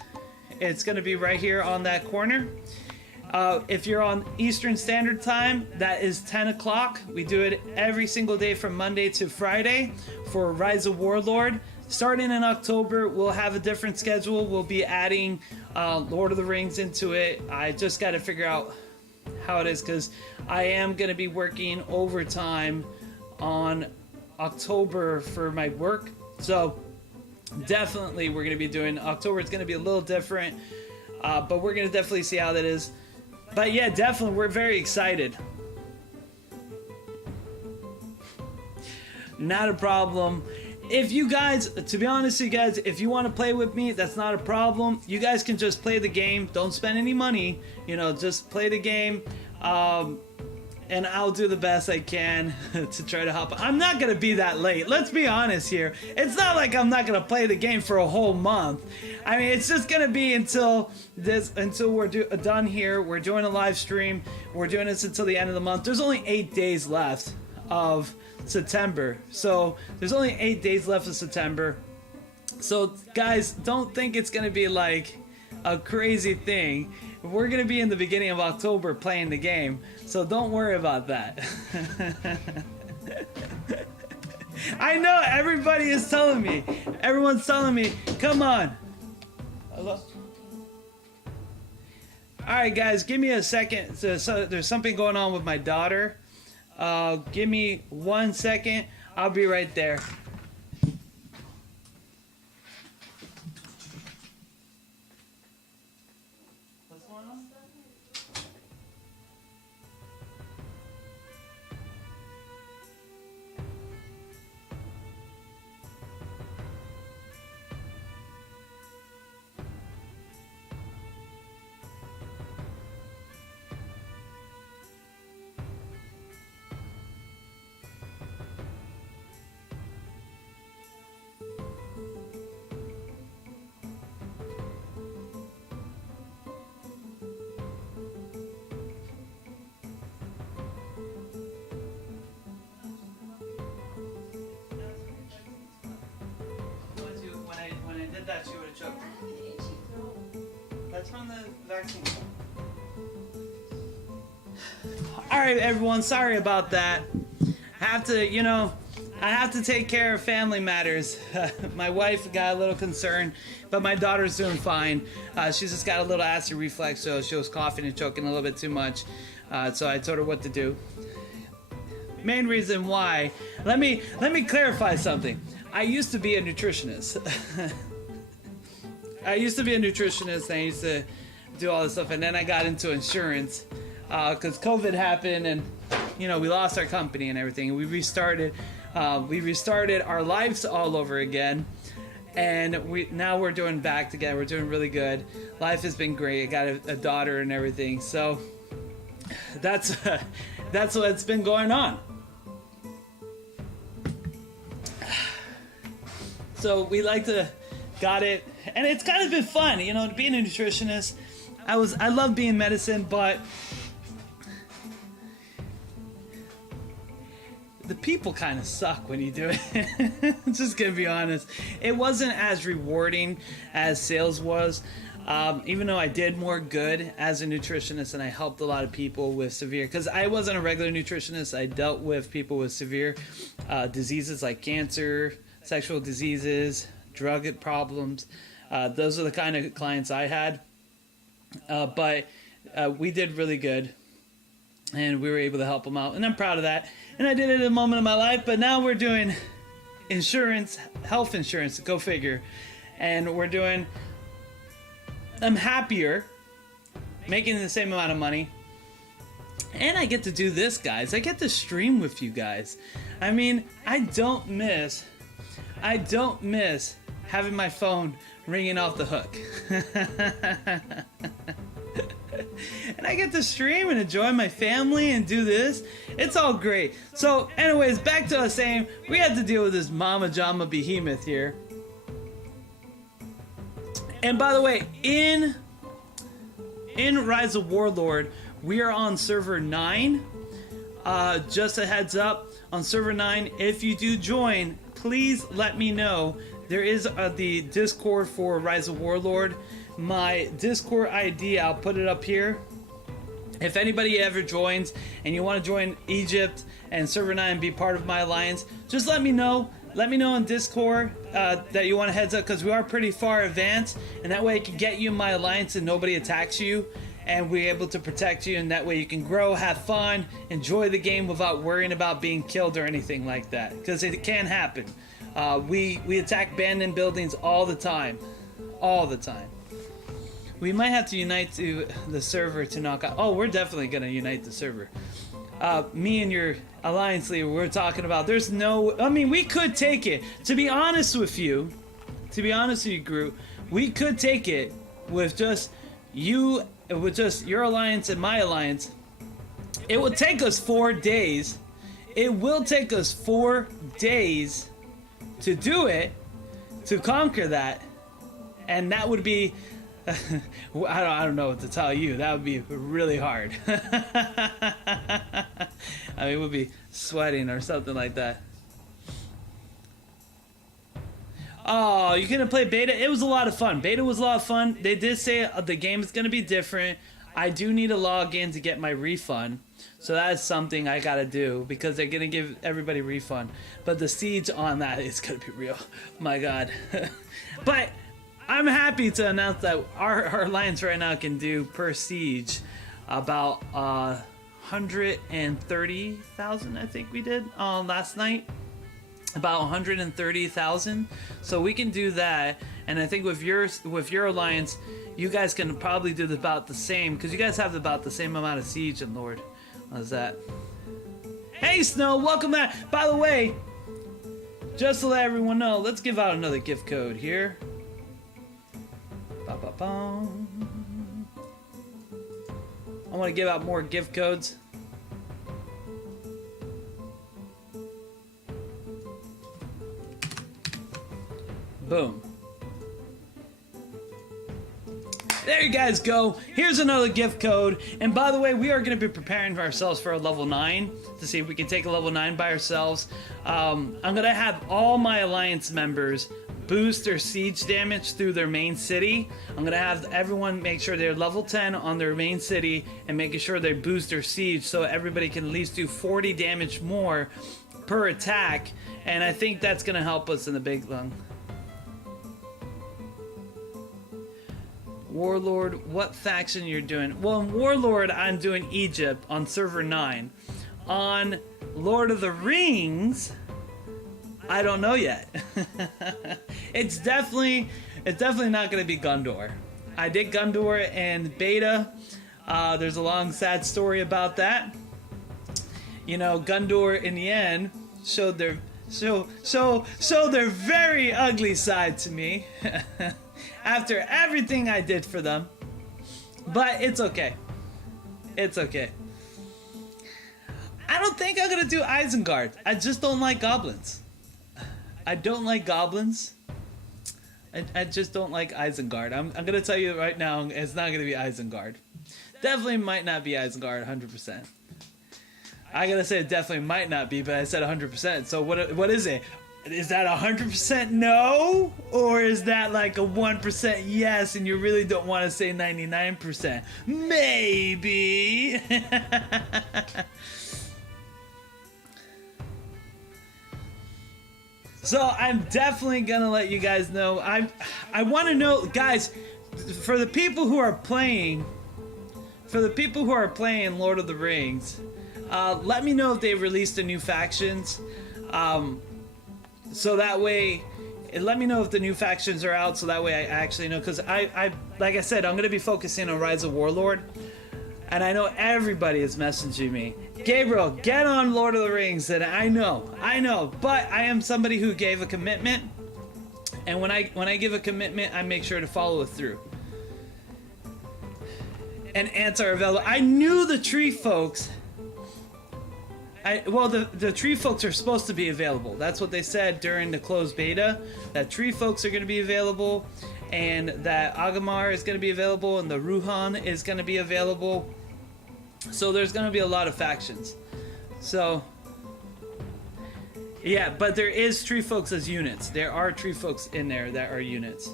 it's going to be right here on that corner. If you're on Eastern Standard Time, that is 10 o'clock. We do it every single day from Monday to Friday for Rise of Warlord. Starting in October, we'll have a different schedule. We'll be adding Lord of the Rings into it. I just got to figure out how it is, because I am going to be working overtime on October for my work. So definitely we're going to be doing October. It's going to be a little different, but we're going to definitely see how that is. But yeah, definitely we're very excited. Not a problem. If you guys, to be honest with you guys, if you want to play with me, that's not a problem. You guys can just play the game. Don't spend any money. You know, just play the game. And I'll do the best I can to try to help. I'm not going to be that late. Let's be honest here. It's not like I'm not going to play the game for a whole month. I mean, it's just going to be until we're done here. We're doing a live stream. We're doing this until the end of the month. There's only 8 days left of September. So there's only 8 days left of September. So guys, don't think it's going to be like a crazy thing. We're going to be in the beginning of October playing the game. So don't worry about that. I know everybody is telling me. Everyone's telling me, come on. Hello? Alright guys, give me a second. So there's something going on with my daughter. Give me 1 second. I'll be right there. What's going on? When I did that, she would have choked. I have an itchy throat. That's from the vaccine. Alright everyone, sorry about that. I have to take care of family matters. My wife got a little concerned, but my daughter's doing fine. She's just got a little acid reflux, so she was coughing and choking a little bit too much. So I told her what to do. Main reason why, let me clarify something. I used to be a nutritionist. I used to be a nutritionist, and I used to do all this stuff, and then I got into insurance because COVID happened, and we lost our company and everything. We restarted our lives all over again, and now we're doing back together. We're doing really good. Life has been great. I got a daughter and everything, so that's what's been going on. So we got it, and it's kind of been fun, being a nutritionist. I love being medicine, but the people kind of suck when you do it. Just gonna be honest. It wasn't as rewarding as sales was, even though I did more good as a nutritionist and I helped a lot of people with severe, because I wasn't a regular nutritionist. I dealt with people with severe diseases like cancer, sexual diseases, drug problems. Those are the kind of clients I had. But we did really good, and we were able to help them out, and I'm proud of that. And I did it at a moment in my life, but now we're doing insurance, health insurance, go figure. And I'm happier, making the same amount of money. And I get to do this, guys. I get to stream with you guys. I mean, I don't miss having my phone ringing off the hook. And I get to stream and enjoy my family and do this. It's all great. So anyways, back to us saying we had to deal with this Mama Jama behemoth here. And by the way, in in Rise of Warlord, we are on server 9. Just a heads up, on server 9, if you do join, please let me know. There is the Discord for Rise of Warlord. My Discord ID, I'll put it up here. If anybody ever joins and you want to join Egypt and server 9 and be part of my alliance, just let me know. Let me know on Discord that you want a heads up, because we are pretty far advanced, and that way I can get you in my alliance and nobody attacks you, and we're able to protect you, and that way you can grow, have fun, enjoy the game without worrying about being killed or anything like that, because it can happen. We attack abandoned buildings all the time. All the time. We might have to unite to the server to knock out. Oh, we're definitely gonna unite the server. Me and your alliance leader, we're talking about. There's no. I mean, we could take it. To be honest with you, Groot, we could take it with just you, with just your alliance and my alliance. It would take us 4 days. It will take us 4 days to do it, to conquer that, and that would be. I don't know what to tell you. That would be really hard. I mean, we'll be sweating or something like that. Oh, you couldn't play beta? It was a lot of fun. Beta was a lot of fun. They did say the game is going to be different. I do need to log in to get my refund. So that is something I got to do, because they're going to give everybody refund. But the siege on that is going to be real. My God. But I'm happy to announce that our alliance right now can do per siege about 130,000, I think we did last night. About 130,000. So we can do that, and I think with your alliance, you guys can probably do about the same, because you guys have about the same amount of siege and Lord. How's that? Hey Snow, welcome back. By the way, just to let everyone know, let's give out another gift code here. I want to give out more gift codes. Boom. There you guys go. Here's another gift code. And by the way, we are going to be preparing ourselves for a level 9 to see if we can take a level 9 by ourselves. I'm going to have all my alliance members boost their siege damage through their main city. I'm gonna have everyone make sure they're level 10 on their main city and making sure they boost their siege so everybody can at least do 40 damage more per attack, and I think that's gonna help us in the big run. Warlord, what faction you're doing? Well, in Warlord, I'm doing Egypt on server 9. On Lord of the Rings, I don't know yet. It's definitely not going to be Gondor. I did Gondor and beta. There's a long sad story about that. You know, Gondor in the end showed their very ugly side to me after everything I did for them. But it's okay. It's okay. I don't think I'm gonna do Isengard. I just don't like goblins. I don't like goblins. I just don't like Isengard. I'm gonna tell you right now, it's not gonna be Isengard. Definitely might not be Isengard 100%. I gotta say it definitely might not be, but I said 100%. So what is it? Is that 100% no? Or is that like a 1% yes and you really don't want to say 99%? Maybe. So I'm definitely gonna let you guys know. I want to know, guys, for the people who are playing Lord of the Rings, let me know if they released the new factions. So that way, let me know if the new factions are out. So that way I actually know, because I like I said, I'm gonna be focusing on Rise of Warlord, and I know everybody is messaging me. Gabriel, get on Lord of the Rings, and I know, but I am somebody who gave a commitment, and when I give a commitment, I make sure to follow it through. And ants are available. I knew the tree folks. Well, the tree folks are supposed to be available. That's what they said during the closed beta, that tree folks are going to be available, and that Agamar is going to be available, and the Ruhan is going to be available. So there's going to be a lot of factions. So yeah, but there is tree folks as units. There are tree folks in there that are units.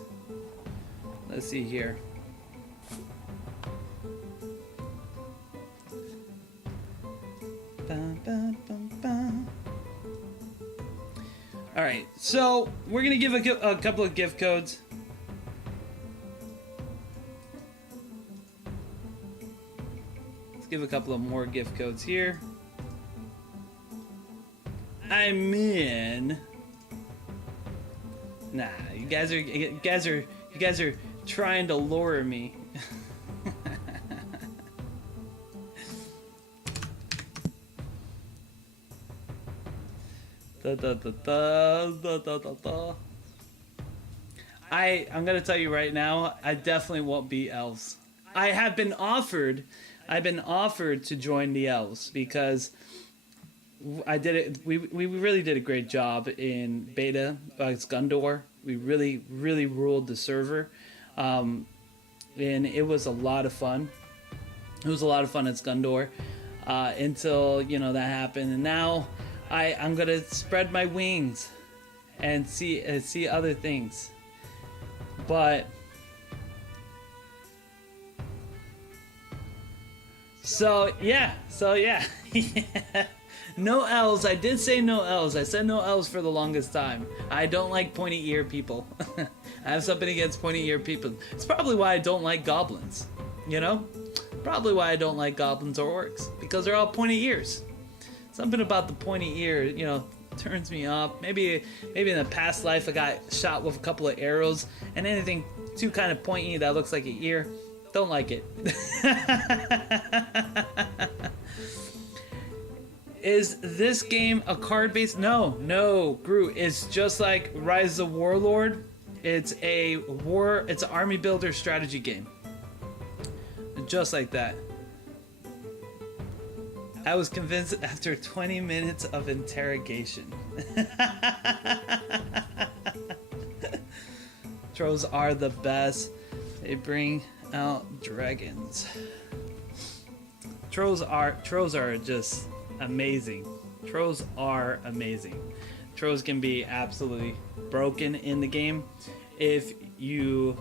Let's see here. All right, so we're gonna give a couple of gift codes. Let's give a couple of more gift codes here. I mean, nah, you guys are trying to lure me. I'm gonna tell you right now, I definitely won't beat elves. I've been offered to join the elves because I did it. We really did a great job in beta against Gundor. We really ruled the server, and it was a lot of fun. It was a lot of fun at Gundor until that happened, and now I'm gonna spread my wings and see other things. But so yeah. No elves. I did say no elves. I said no elves for the longest time. I don't like pointy ear people. I have something against pointy ear people. It's probably why I don't like goblins. Probably why I don't like goblins or orcs, because they're all pointy ears. Something about the pointy ear, turns me off. Maybe in a past life I got shot with a couple of arrows, and anything too kind of pointy that looks like an ear, don't like it. Is this game a card-based? No, Groot. It's just like Rise of the Warlord. It's an army builder strategy game. Just like that. I was convinced after 20 minutes of interrogation. Trolls are the best. They bring out dragons. Trolls are just amazing. Trolls are amazing. Trolls can be absolutely broken in the game if you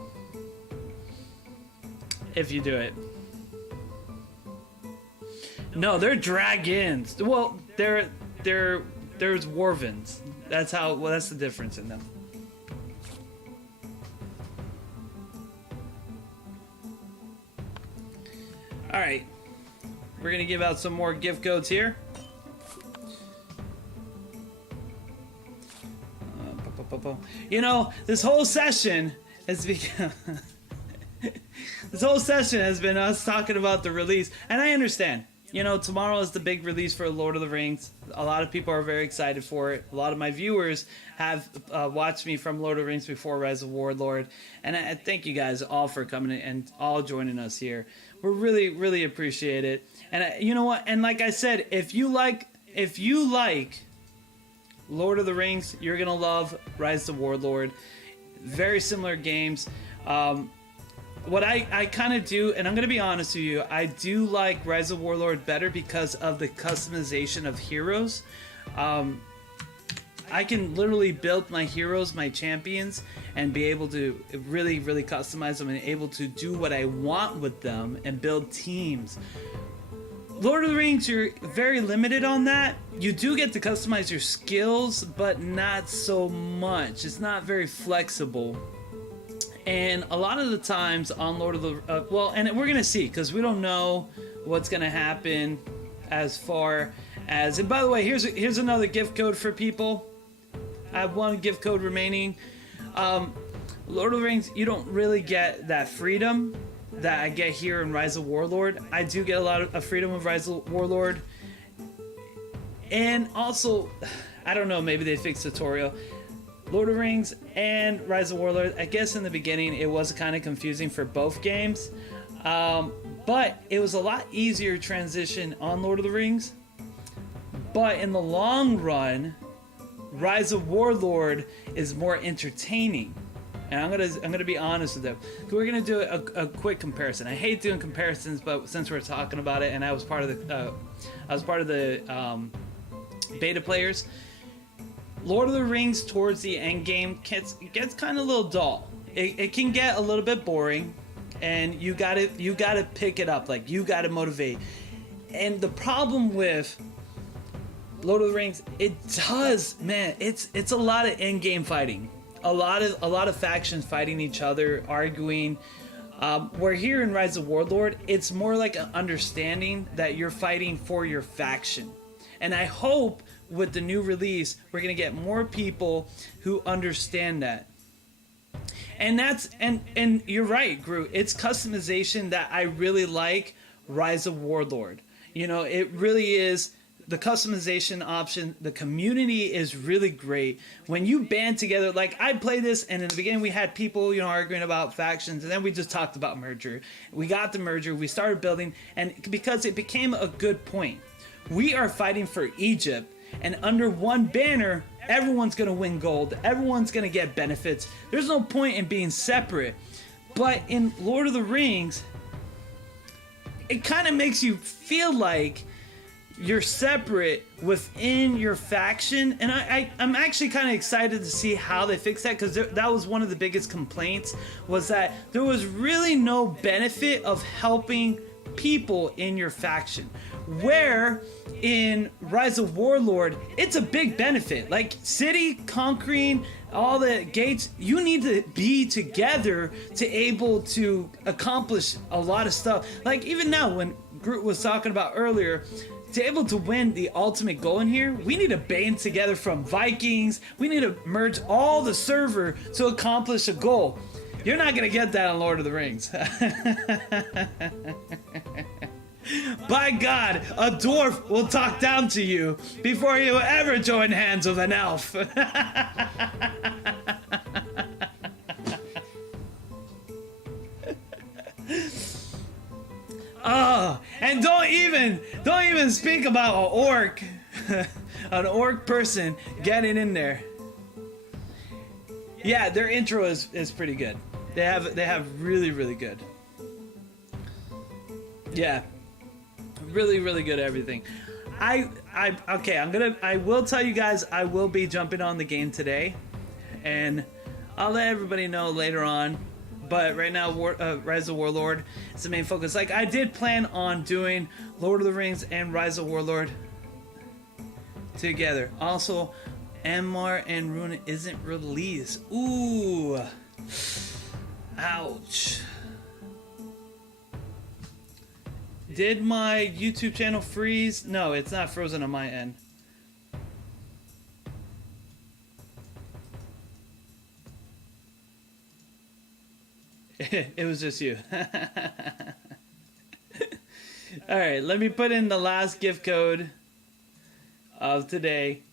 do it. No, they're dragons. Well, there's Warvens. That's the difference in them. All right, we're gonna give out some more gift codes here. This whole session has become this whole session has been us talking about the release, and I understand. Tomorrow is the big release for Lord of the Rings. A lot of people are very excited for it. A lot of my viewers have watched me from Lord of the Rings before Rise of Warlord, and I thank you guys all for coming and all joining us here. We really appreciate it. And you know what? And like I said, if you like Lord of the Rings, you're gonna love Rise of Warlord. Very similar games. What I kind of do, and I'm going to be honest with you, I do like Rise of Warlord better because of the customization of heroes. I can literally build my heroes, my champions, and be able to really customize them and able to do what I want with them and build teams. Lord of the Rings, you're very limited on that. You do get to customize your skills, but not so much. It's not very flexible. And a lot of the times on Lord of the... and we're going to see, because we don't know what's going to happen as far as... And by the way, here's another gift code for people. I have one gift code remaining. Lord of the Rings, you don't really get that freedom that I get here in Rise of Warlord. I do get a lot of freedom of Rise of Warlord. And also, I don't know, maybe they fixed tutorial. Lord of the Rings and Rise of Warlord, I guess in the beginning it was kind of confusing for both games, but it was a lot easier transition on Lord of the Rings. But in the long run, Rise of Warlord is more entertaining And I'm gonna be honest with them. We're gonna do a quick comparison. I hate doing comparisons, but since we're talking about it, and I was part of the beta players, Lord of the Rings towards the end game gets kind of a little dull. It can get a little bit boring, and you gotta pick it up. Like, you gotta motivate. And the problem with Lord of the Rings, it does, man. It's a lot of end game fighting. A lot of factions fighting each other, arguing. Where here in Rise of Warlord, it's more like an understanding that you're fighting for your faction. And I hope with the new release, we're gonna get more people who understand that. And and you're right, Groot. It's customization that I really like. Rise of Warlord. You know, it really is. The customization option, the community is really great. When you band together, like I play this, and in the beginning we had people, you know, arguing about factions, and then we just talked about merger. We got the merger, we started building, and because it became a good point. We are fighting for Egypt, and under one banner, everyone's gonna win gold, everyone's gonna get benefits. There's no point in being separate. But in Lord of the Rings, it kind of makes you feel like you're separate within your faction, and I'm actually kind of excited to see how they fix that, because that was one of the biggest complaints, was that there was really no benefit of helping people in your faction, where in Rise of Warlord it's a big benefit. Like city conquering, all the gates, you need to be together to able to accomplish a lot of stuff. Like even now, when Groot was talking about earlier, to able to win the ultimate goal in here, we need to band together from Vikings. We need to merge all the server to accomplish a goal. You're not gonna get that on Lord of the Rings. By God, a dwarf will talk down to you before you ever join hands with an elf. Oh, and don't even speak about an orc, an orc person getting in there. Yeah, their intro is pretty good. They have really good. Yeah, really good everything. I will tell you guys, I will be jumping on the game today, and I'll let everybody know later on. But right now, Rise of Warlord is the main focus. Like, I did plan on doing Lord of the Rings and Rise of Warlord together. Also, Anmar and Runa isn't released. Ooh. Ouch. Did my YouTube channel freeze? No, it's not frozen on my end. It was just you. Alright, let me put in the last gift code of today.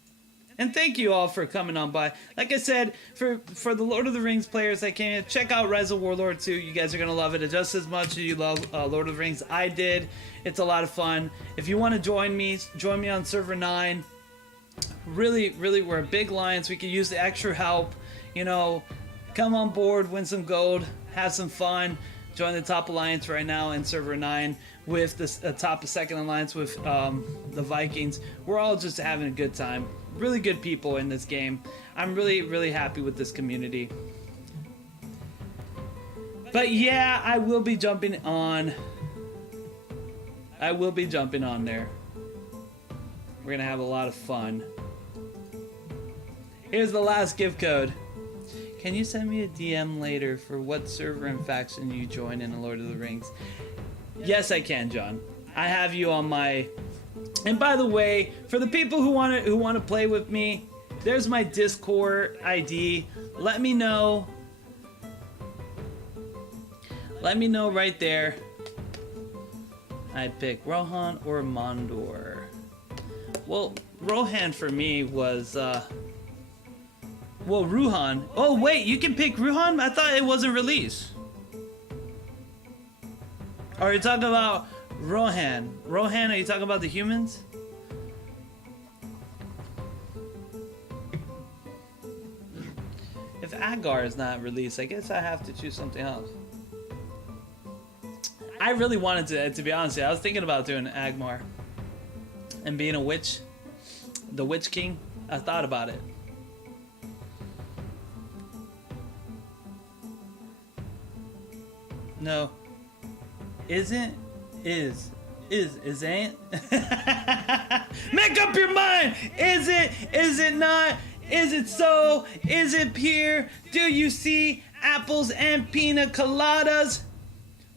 And thank you all for coming on by. Like I said, for the Lord of the Rings players that came in, check out Rise of Warlord 2. You guys are going to love it just as much as you love Lord of the Rings. I did. It's a lot of fun. If you want to join me on server 9. Really, we're a big alliance. We could use the extra help. You know, come on board, win some gold, have some fun. Join the top alliance right now in server 9 with the top second alliance with the Vikings. We're all just having a good time. Really good people in this game. I'm really happy with this community. But yeah, I will be jumping on. There. We're gonna have a lot of fun. Here's the last gift code. Can you send me a DM later for what server and faction you join in Lord of the Rings? Yes, I can, John. I have you on my. And by the way, for the people who want to play with me, there's my Discord ID. Let me know. Let me know right there. I pick Rohan or Mondor. Well, Rohan for me was. Well, Ruhan. Oh, wait, you can pick Ruhan? I thought it wasn't released. Are you talking about Rohan? Rohan, are you talking about the humans? If Agar is not released, I guess I have to choose something else. I really wanted to be honest with you, I was thinking about doing Agmar and being a witch, the Witch King. I thought about it. No. Isn't. Is ain't. Make up your mind. Is it? Is it not? Is it so? Is it pure? Do you see apples and pina coladas?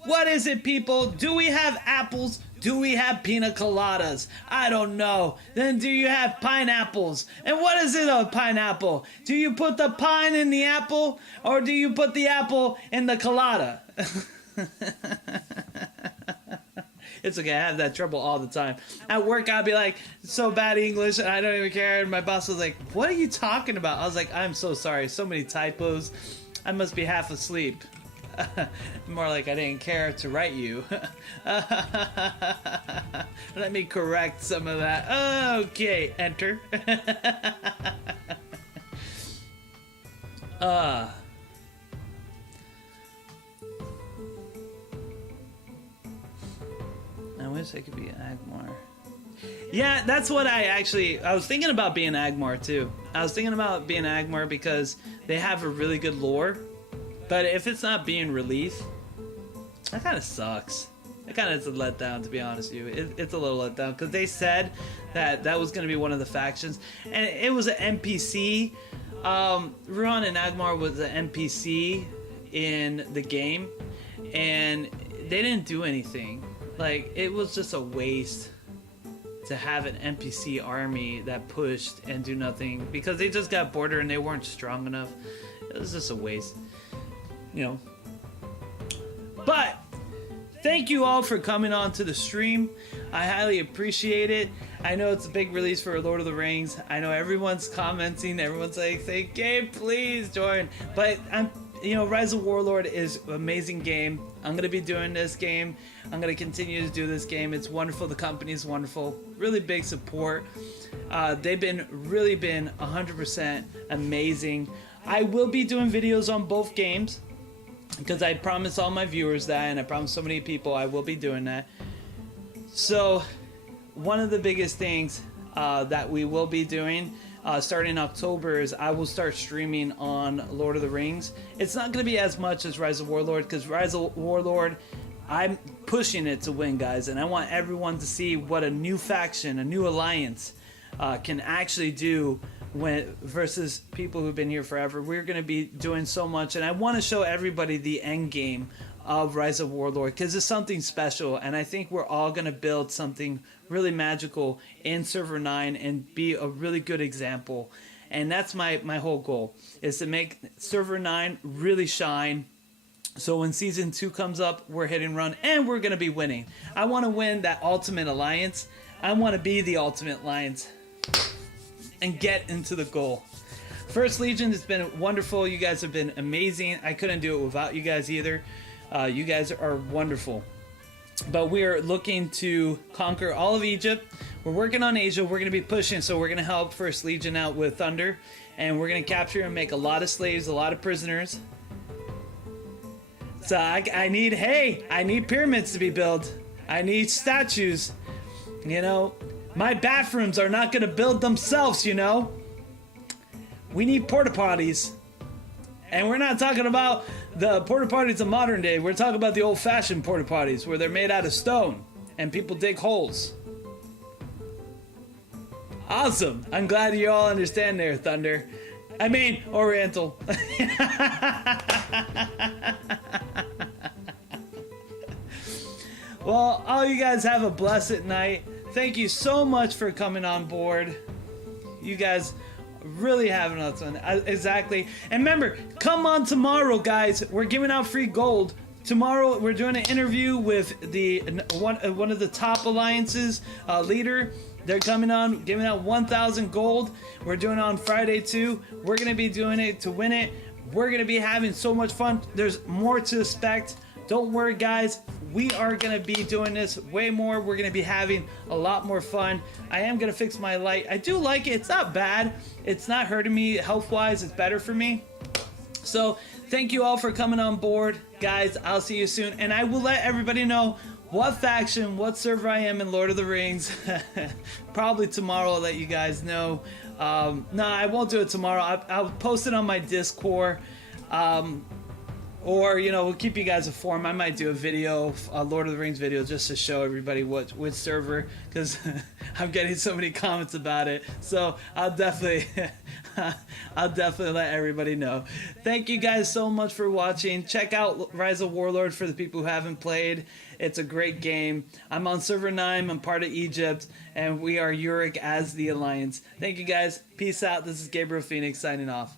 What is it, people? Do we have apples? Do we have pina coladas? I don't know. Then do you have pineapples? And what is it, a pineapple? Do you put the pine in the apple, or do you put the apple in the colada? It's okay, I have that trouble all the time. At work, I'll be like, so bad English, and I don't even care. And my boss was like, what are you talking about? I was like, I'm so sorry, so many typos. I must be half asleep. More like I didn't care to write you. Let me correct some of that. Okay, enter. I wish I could be Agmar. Yeah, that's what I was thinking about being Agmar too. I was thinking about being Agmar because they have a really good lore. But if it's not being released, that kind of sucks. It kind of is a letdown, to be honest with you. It's a little letdown because they said that was going to be one of the factions, and it was an NPC. Ruan and Agmar was an NPC in the game, and they didn't do anything. Like, it was just a waste to have an NPC army that pushed and do nothing because they just got border and they weren't strong enough. It was just a waste. You know, but thank you all for coming on to the stream. I highly appreciate it. I know it's a big release for Lord of the Rings. I know everyone's commenting, everyone's like saying, Gabe, please join. But Rise of Warlord is an amazing game. I'm gonna be doing this game. I'm gonna continue to do this game. It's wonderful. The company is wonderful. Really big support. They've been 100% amazing. I will be doing videos on both games, because I promised all my viewers that, and I promised so many people I will be doing that. So one of the biggest things that we will be doing starting in October is I will start streaming on Lord of the Rings. It's not going to be as much as Rise of Warlord, because Rise of Warlord, I'm pushing it to win, guys, and I want everyone to see what a new faction, a new alliance can actually do versus people who've been here forever. We're going to be doing so much, and I want to show everybody the end game of Rise of Warlord because it's something special, and I think we're all going to build something really magical in Server 9 and be a really good example. And that's my whole goal, is to make Server 9 really shine, so when Season 2 comes up, we're hitting run and we're going to be winning. I want to win that Ultimate Alliance. I want to be the Ultimate Alliance and get into the goal. First Legion has been wonderful. You guys have been amazing. I couldn't do it without you guys either. You guys are wonderful. But we're looking to conquer all of Egypt. We're working on Asia. We're going to be pushing, so we're going to help First Legion out with Thunder. And we're going to capture and make a lot of slaves, a lot of prisoners. So I need pyramids to be built. I need statues. My bathrooms are not going to build themselves, We need porta potties. And we're not talking about the porta potties of modern day. We're talking about the old-fashioned porta potties where they're made out of stone and people dig holes. Awesome. I'm glad you all understand there, Thunder. I mean, Oriental. Well, all you guys have a blessed night. Thank you so much for coming on board. You guys really having us fun. Exactly. And remember, come on tomorrow, guys. We're giving out free gold. Tomorrow, we're doing an interview with the one of the top alliances leader. They're coming on, giving out 1,000 gold. We're doing it on Friday too. We're gonna be doing it to win it. We're gonna be having so much fun. There's more to expect. Don't worry, guys. We are gonna be doing this way more. We're gonna be having a lot more fun. I am gonna fix my light. I do like it. It's not bad. It's not hurting me health-wise. It's better for me. So thank you all for coming on board, guys. I'll see you soon, and I will let everybody know what faction, what server I am in Lord of the Rings. Probably tomorrow I'll let you guys know. No, I won't do it tomorrow. I'll post it on my Discord. Or, you know, we'll keep you guys informed. I might do a video, a Lord of the Rings video, just to show everybody which server, because I'm getting so many comments about it. So I'll definitely, I'll definitely let everybody know. Thank you guys so much for watching. Check out Rise of Warlords for the people who haven't played. It's a great game. I'm on server 9. I'm part of Egypt, and we are Uric as the Alliance. Thank you guys. Peace out. This is Gabriel Phoenix signing off.